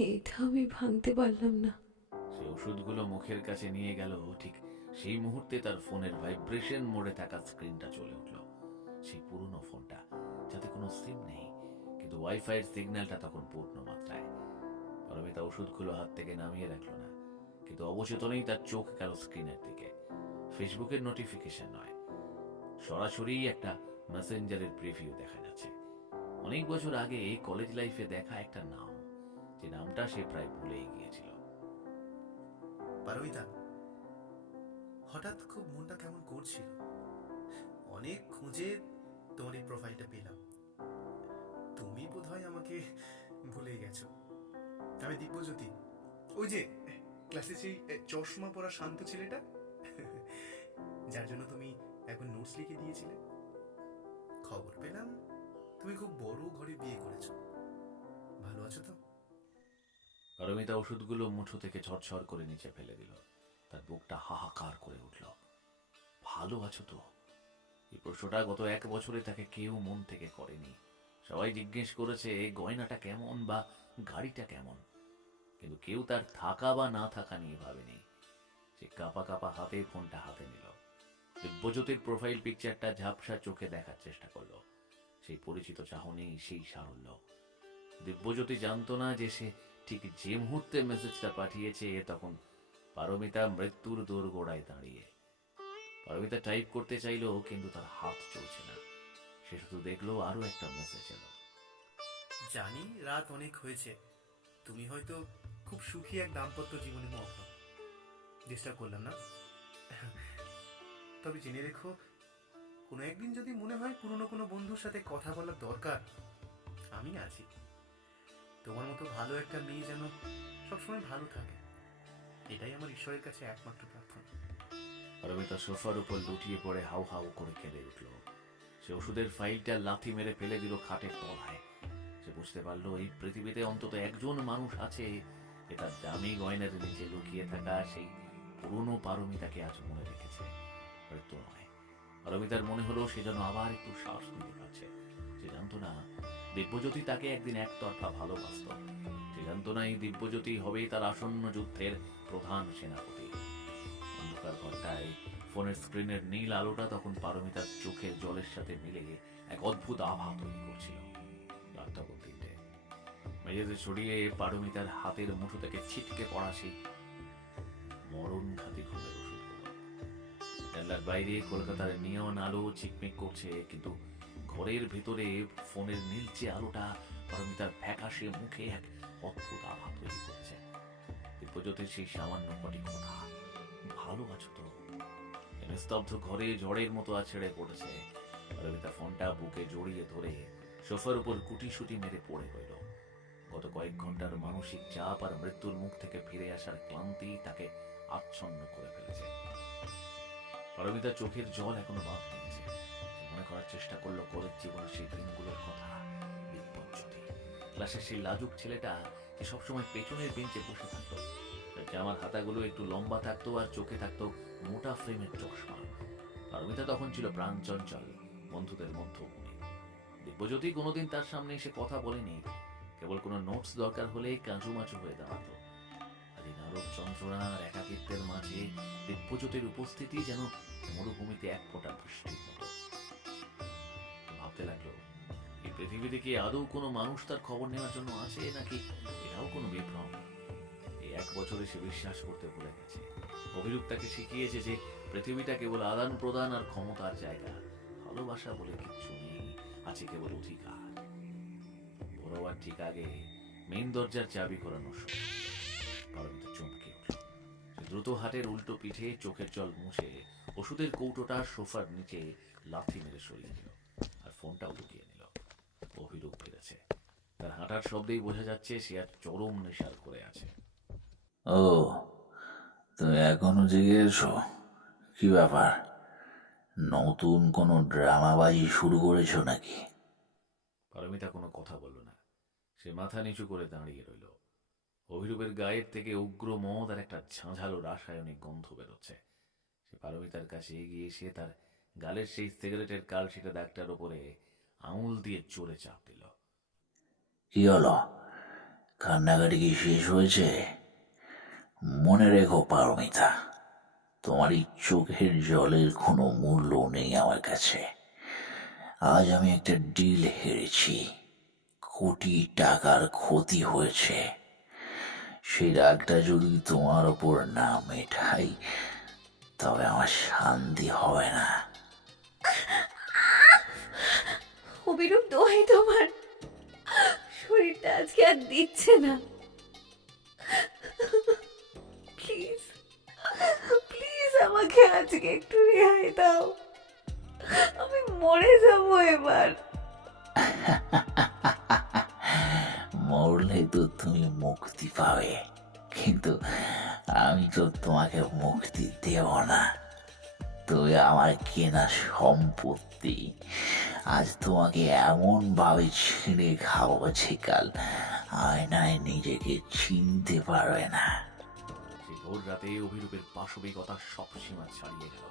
এটা আমি ভাঙতে পারলাম না। সে ওষুধগুলো মুখের কাছে নিয়ে গেল। ঠিক সেই মুহূর্তে তার ফোনের ভাইব্রেশন মোডে থাকা স্ক্রিনটা চলে উঠল। সেই পুরনো ফোনটা, যাতে কোনো সিম নেই, কিন্তু ওয়াইফাইয়ের সিগন্যালটা তখন পূর্ণ মাত্রায়। পারমিতা ওষুধগুলো হাত থেকে নামিয়ে রাখলো না, কিন্তু অবচেতনেই তার চোখ গেল স্ক্রিনের দিকে। ফেসবুকের নোটিফিকেশন নয়, সরাসরি একটা মেসেঞ্জারের প্রিভিউ দেখা যাচ্ছে। অনেক বছর আগে কলেজ লাইফে দেখা একটা নাম, যে নামটা সে প্রায় ভুলেই গিয়েছিল। পারমিতা, হঠাৎ খুব মনটা কেমন করছিল। অনেক খুঁজে তোমার এই প্রোফাইলটা পেলাম। তুমি বোধহয় আমাকে ভুলে গেছো। আমি দিব্যজ্যোতি, ওই যে ক্লাসে সেই চশমা পরা শান্ত ছেলেটা, যার জন্য তুমি এখন নোটস লিখে দিয়েছিলে। খবর পেলাম তুমি খুব বড় ঘরে বিয়ে করেছো। ভালো আছো তো? পারমিতা ওষুধগুলো মুঠো থেকে ঝরঝর করে নিচে ফেলে দিল। তার বুকটা হাহাকার করে উঠল। ভালো আছো তো? এই প্রশ্নটা গত 1 বছরে তাকে কেউ মন থেকে করেনি। সবাই জিজ্ঞেস করেছে গয়নাটা কেমন বা গাড়িটা কেমন, কিন্তু কেউ তার থাকা বা না থাকা নিয়ে ভাবেনি। সে কাঁপা কাঁপা হাতে ফোনটা হাতে নিল। দিব্যজ্যোতির প্রোফাইল পিকচারটা ঝাপসা চোখে দেখার চেষ্টা করলো। সেই পরিচিত চাহনি, সেই সারল্য। দিব্যজ্যোতি জানতো না যে সে ঠিক যে মুহূর্তে মেসেজটা পাঠিয়েছে তখন পারমিতা মৃত্যুর দোরগোড়ায় দাঁড়িয়ে। পারমিতা টাইপ করতে চাইলো, কিন্তু তার হাত চলছে না। সে শুধু দেখলো আরো একটা মেসেজ এলো। জানি রাত অনেক হয়েছে, তুমি হয়তো খুব সুখী এক দাম্পত্য জীবনে মগ্ন। ডিস্টার্ব করলাম না? তবে জেনে রেখো, কোনো একদিন যদি মনে হয় পুরনো কোনো বন্ধুর সাথে কথা বলার দরকার, আমি আছি। তোমার মতো ভালো একটা মেয়ে যেন সবসময় ভালো থাকে, এটাই আমার ঈশ্বরের কাছে একমাত্র প্রার্থনা। পারমিতা সোফার উপর লুটিয়ে পড়ে হাউ হাউ করে কেঁদে উঠল। সে ওষুধের ফাইলটা লাথি মেরে ফেলে দিল খাটের তলায়। সে বুঝতে পারলো এই পৃথিবীতে অন্তত একজন মানুষ আছে যে তার দামি গয়নার নিচে লুকিয়ে থাকা সেই পুরনো পারমিতাকে আজ মনে রেখেছে। মৃত্যু নয়। পারমিতার মনে হলো সে যেন আবার একটু শ্বাস নিতে পারছে। সে জানতো না দিব্যজ্যোতি তাকে একদিন একতরফা ভালোবাসত। সে জানতো না এই দিব্যজ্যোতি হবে তার আসন্ন যুদ্ধের প্রধান সেনাপতি। অন্ধকার ঘরটায় ফোনের স্ক্রিনের নীল আলোটা তখন পারমিতার চোখের জলের সাথে মিলে এক অদ্ভুত আভা তৈরি করছিল। রাত তখন 3টে। মেঝেতে ছড়িয়ে পারমিতার হাতের মুঠো থেকে ছিটকে পড়া সেই মরণঘাতী ঘুমের ওষুধগুলো। জানলার বাইরে কলকাতার নিয়ন আলো ঝিকমিক করছে, কিন্তু ঘরের ভেতরে ফোনের নীলচে আলোটা পারমিতার ফ্যাকাশে মুখে এক অদ্ভুত আভা তৈরি করছে। দিব্যজ্যোতির সেই সামান্য কটি কথা, ভালো আছো তো? নিস্তব্ধ ঘরে ঝড়ের মতো ছেড়ে পড়েছে। পারমিতা ফোনটা বুকে জড়িয়ে ধরে সোফার উপর কুটিসুটি মেরে পড়ে রইল। গত কয়েক ঘন্টার মানসিক চাপ আর মৃত্যুর মুখ থেকে ফিরে আসার ক্লান্তি তাকে আচ্ছন্ন করে ফেলেছে। পারমিতা চোখের জল এখনো বাঁধ নিয়েছে। মনে করার চেষ্টা করলো কলেজ জীবনের সেই দিনগুলোর কথা। দিব্যজ্যোতি, ক্লাসের সেই লাজুক ছেলেটা যে সবসময় পেছনের বেঞ্চে বসে থাকতো। জামার হাতাগুলো একটু লম্বা থাকতো আর চোখে থাকতো মোটা ফ্রেমের চশমা। পারমিতা তখন ছিল প্রাণ চঞ্চল, বন্ধুদের মধ্যমণি। দিব্যজ্যোতি কোনোদিন তার সামনে এসে কথা বলেনি, কেবল কোনো নোটস দরকার হলে কাঁচুমাচু হয়ে দাঁড়াতো। আর এই নারক যন্ত্রণা আর একাকিত্বের মাঝে দিব্যজ্যোতির উপস্থিতি যেন মরুভূমিতে এক ফোঁটা বৃষ্টির মতো। ভাবতে লাগলো, এই পৃথিবীতে কি আদৌ কোনো মানুষ তার খবর নেওয়ার জন্য আছে, নাকি এটাও কোনো বিভ্রম? এই 1 বছরে সে বিশ্বাস করতে ভুলে গেছে। অভিরূপ তাকে শিখিয়েছে যে পৃথিবীটা কেবল আদান প্রদান আর ক্ষমতার জায়গা। ভালোবাসা বলে কিচ্ছু নেই, আছে কেবল অধিকার। বড়বার ঠিক আগে মেইন দরজার চাবি করানো সময় পারমিতা চমকে উঠল। সে দ্রুত হাটের উল্টো পিঠে চোখের জল মুছে ওষুধের কৌটোটা সোফার নিচে লাথি মেরে সরিয়ে দিল আর ফোনটাও লুকিয়ে নিল। অভিরূপ ফিরেছে। তার হাঁটার শব্দেই বোঝা যাচ্ছে সে আর চরম নেশার করে আছে। ও, তুমি এখনো জেগে এসো? কি ব্যাপার, নতুন কোনো ড্রামাবাজি শুরু করেছো নাকি? পারমিতা কোনো কথা বলল না। সে মাথা নিচু করে দাঁড়িয়ে রইল। অভিরূপের গায়ের থেকে উগ্র মদ আর একটা ঝাঁঝালো রাসায়নিক গন্ধ বেরোচ্ছে। সে পারমিতার কাছে এগিয়ে এসে তার গালের সেই সিগারেটের কালশিটা দাগটার উপরে আঙুল দিয়ে জোরে চাপ দিল। কি হলো, কান্নাকাটি কি শেষ হয়েছে? মনে রেখো পারমিতা, তোমার এই চোখের জলের কোনো মূল্য নেই আমার কাছে। আজ আমি একটা ডিল হেরেছি, কোটি টাকার ক্ষতি হয়েছে। সেই রাগটা যদি তোমার ওপর না মেটাই তবে আমার শান্তি হবে না। অভিরূপ, দোহাই তোমার, শরীরটা আজকে আর দিচ্ছে না। প্লিজ প্লিজ আমাকে আজকে একটু রেহাই দাও, আমি মরে যাবো এবার। মরলে তো তুমি মুক্তি পাবে, কিন্তু আমি তো তোমাকে মুক্তি দেব না। তুমি আমার কেনা সম্পত্তি। আজ তোমাকে এমন ভাবে ছিঁড়ে খাবো যে কাল আয়নায় নিজেকে চিনতে পারবে না। সেই ভোর রাতে অভিরূপের পাশবিকতা সব সীমা ছাড়িয়ে গেল।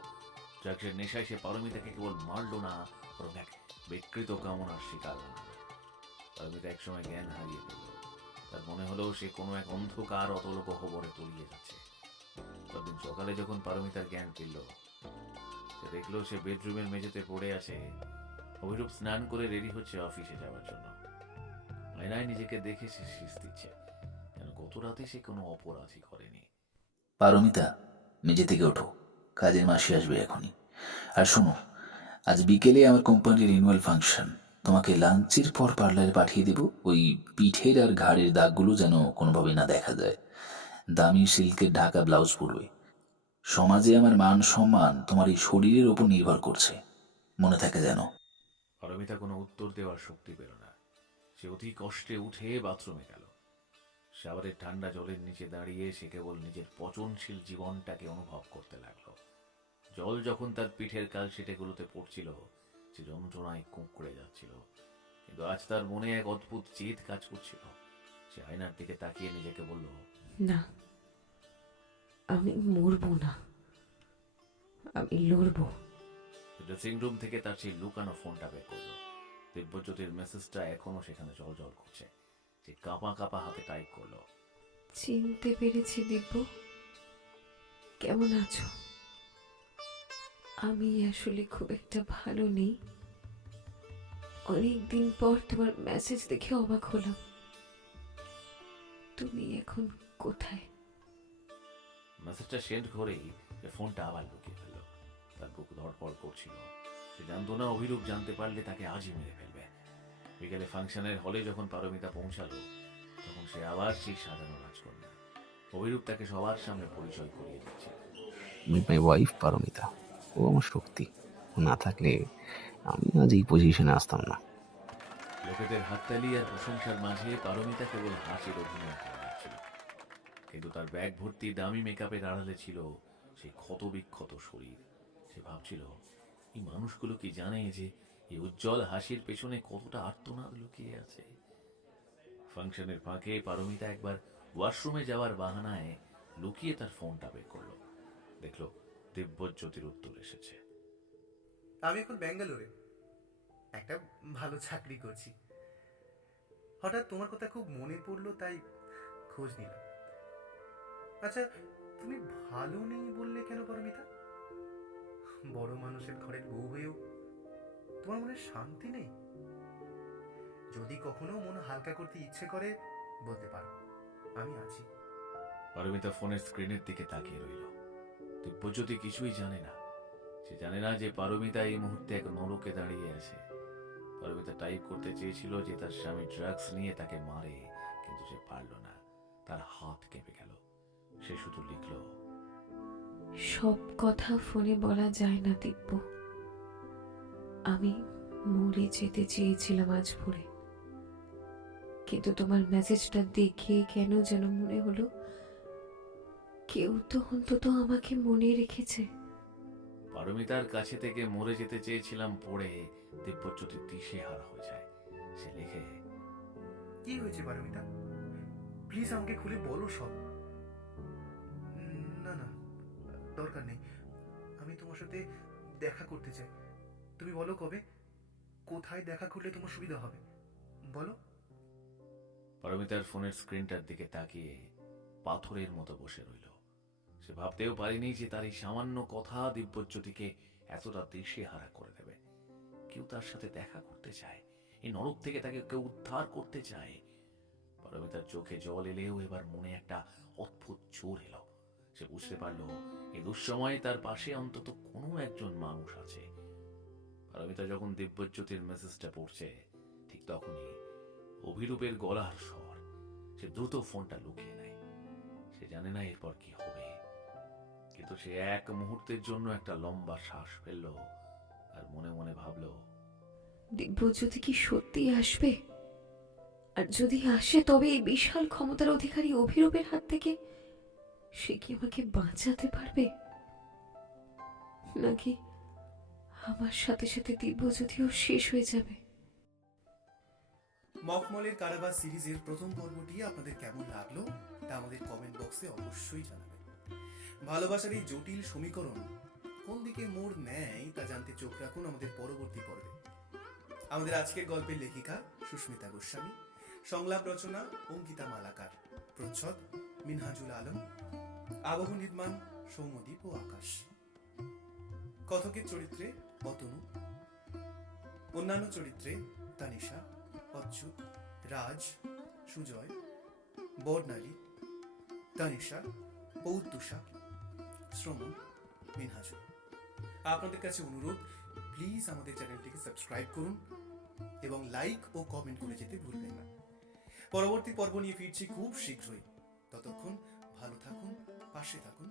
ড্রাগসের নেশায় সে পারমিতাকে কেবল মারল না, বরং এক বিকৃত কামনার শিকার বানালো। পারমিতা একসময় জ্ঞান হারিয়ে ফেলল। তার মনে হলো সে কোনো এক অন্ধকার অতল গহ্বরে তলিয়ে যাচ্ছে। পরদিন সকালে যখন পারমিতার জ্ঞান ফিরল, সে দেখলো সে বেডরুমের মেঝেতে পড়ে আছে। অভিরূপ স্নান করে রেডি হচ্ছে অফিসে যাওয়ার জন্য। আয়নায় নিজেকে দেখে সে শীষ দিচ্ছে, যেন গত রাতে সে কোনো অপরাধী করেনি। পারমিতা, মেঝে থেকে ওঠো, কাজের মাসি আসবে এখনই। আর শোনো, আজ বিকেলে আমার কোম্পানির রিনিউয়াল ফাংশন। তোমাকে লাঞ্চের পর পার্লারে পাঠিয়ে দেব। ওই পিঠের আর ঘাড়ের দাগগুলো যেন কোনোভাবে না দেখা যায়। দামি সিল্কের ঢাকা ব্লাউজ পরবে। সমাজে আমার মান সম্মান তোমার এই শরীরের ওপর নির্ভর করছে, মনে থাকে যেন। পারমিতা কোনো উত্তর দেওয়ার শক্তি পেল না। সে অতি কষ্টে উঠে বাথরুমে গেল। শাওয়ারের ঠান্ডা জলের নিচে দাঁড়িয়ে সে কেবল নিজের পচনশীল জীবনটাকে অনুভব করতে লাগলো। জল যখন তার পিঠের কালশেটেগুলোতে পড়ছিল, সে যন্ত্রণায় কুঁকড়ে যাচ্ছিল। কিন্তু আজ তার মনে এক অদ্ভুত জেদ কাজ করছিল। সে আয়নার দিকে তাকিয়ে নিজেকে বলল, না, আমি মরবো না, আমি লড়বো। ড্রেসিং রুম থেকে তার সেই লুকানো ফোনটা বের করলো। দিব্যজ্যোতির মেসেজটা এখনো সেখানে জল করছে। সে কাঁপা কাঁপা হাতে টাইপ করলো, চিনতে পেরেছি দিব্য, কেমন আছো? আমি আসলে খুব একটা ভালো নেই। অনেকদিন পর তোমার মেসেজ দেখে অবাক হলাম। তুমি এখন কোথায়? মেসেজটা সেন্ড করেই সে ফোনটা আবার লুকিয়ে ফেলল। তার বুক ধড়ফড় করছিল। সে জানতো না অভিরূপ জানতে পারলে তাকে আজই মেরে ফেলবে। বিকেলে ফাংশনের হলে যখন পারমিতা পৌঁছালো, তখন সে আবার সেই সাজানো রাজকন্যা। অভিরূপ তাকে সবার সামনে পরিচয় করিয়ে দিচ্ছে। Meet my wife Paramita. ও আমার শক্তি। ও না থাকলে আমি আজ এই পজিশনে আসতাম না। লোকেদের হাততালি আর প্রশংসার মাঝে পারমিতা কেবল হাসির অভিনয় করে যাচ্ছিল। কিন্তু তার ব্যাগ ভর্তি দামি মেকআপের আড়ালে ছিল সেই ক্ষতবিক্ষত শরীর। সে ভাবছিল, এই মানুষগুলো কি জানে যে এই উজ্জ্বল হাসির পেছনে কতটা আর্তনাদ লুকিয়ে আছে? ফাংশনের ফাঁকে পারমিতা একবার ওয়াশরুমে যাওয়ার বাহানায় লুকিয়ে তার ফোনটা বের করলো। দেখলো দিব্যজ্যোতির উত্তর এসেছে। আমি এখন ব্যাঙ্গালোরে একটা ভালো চাকরি করছি। হঠাৎ তোমার কথা খুব মনে পড়লো, তাই খোঁজ নিলাম। আচ্ছা, তুমি ভালো নেই বললে কেন পারমিতা? বড় মানুষের ঘরের বউ হয়েও তোমার মনে শান্তি নেই? যদি কখনো মন হালকা করতে ইচ্ছে করে বলতে পারো, আমি আছি। পারমিতা ফোনের স্ক্রিনের দিকে তাকিয়ে রইল। দিব্যজ্যোতি কিছুই জানে না। সে জানে না যে পারমিতা এই মুহূর্তে এক নরকে দাঁড়িয়ে আছে। পারমিতা টাইপ করতে চেয়েছিল যে তার স্বামী ড্রাগস নিয়ে তাকে মারে, কিন্তু সে পারল না। তার হাত কেঁপে গেল। সে শুধু লিখল, সব কথা ফোনে বলা যায় না দিব্য। আমি মরে যেতে চেয়েছিলাম আজ ভোরে, কিন্তু তোমার মেসেজটা দেখে কেন যেন মনে হলো কেউ তো অন্তত আমাকে মনে রেখেছে। পারমিতার কাছে থেকে মরে যেতে চেয়েছিলাম পড়ে দিব্যজ্যোতি দিশে হারা হয়ে যায়। সে লেখে, কি হয়েছে পারমিতা? প্লিজ আমাকে খুলে বলো সব। না না, দরকার নেই। আমি তোমার সাথে দেখা করতে চাই। তুমি বলো কবে, কোথায় দেখা করলে তোমার সুবিধা হবে, বলো। পারমিতার ফোনের স্ক্রিনটার দিকে তাকিয়ে পাথরের মতো বসে রইল। সে ভাবতেও পারেনি যে তার এই সামান্য কথা দিব্যজ্যোতিকে এতটা দিশেহারা করে দেবে। কেউ তার সাথে দেখা করতে চায়, এই নরক থেকে তাকে কেউ উদ্ধার করতে চায়। পারমিতার চোখে জল এলেও এবার মনে একটা অদ্ভুত জোর এলো। সে বুঝতে পারলো এই দুঃসময়ে তার পাশে অন্তত কোনো একজন মানুষ আছে। পারমিতা যখন দিব্যজ্যোতির মেসেজটা পড়ছে, ঠিক তখনই অভিরূপের গলার স্বর। সে দ্রুত ফোনটা লুকিয়ে নেয়। সে জানে না এরপর কি হবে, কিন্তু সে এক মুহূর্তের জন্য একটা লম্বা শ্বাস ফেললো আর মনে মনে ভাবলো, দিব্যজ্যোতি কি সত্যি আসবে? আর যদি আসে তবে এই বিশাল ক্ষমতার অধিকারী অভিরূপের হাত থেকে সে কি আমাকে বাঁচাতে পারবে, নাকি আমার সাথে সাথে দিব্যজ্যোতিও শেষ হয়ে যাবে? মখমলের কারাবাস সিরিজের প্রথম পর্বটি আপনাদের কেমন লাগলো তা আমাদের কমেন্ট বক্সে অবশ্যই জানাবেন। ভালোবাসার এই জটিল সমীকরণ কোন দিকে মোড় নেয় তা জানতে চোখ রাখুন আমাদের পরবর্তী পর্বে। আমাদের আজকের গল্পের লেখিকা সুস্মিতা গোস্বামী, সংলাপ রচনা অঙ্কিতা মালাকার, প্রচ্ছদ মিনহাজুল আলম, আবহ নির্মাণ সৌম্যদীপ ও আকাশ। কথকের চরিত্রে অতনু, অন্যান্য চরিত্রে তানিশা, অচ্যুত, রাজ, সুজয়, বর্ণালী, তানিশা, পৌতুষা, শ্রমণ, মিনহাজুল। আপনাদের কাছে অনুরোধ, প্লিজ আমাদের চ্যানেলটিকে সাবস্ক্রাইব করুন এবং লাইক ও কমেন্ট করে যেতে ভুলবেন না। পরবর্তী পর্ব নিয়ে ফিরছি খুব শীঘ্রই। ততক্ষণ ভালো থাকুন, পাশে থাকুন।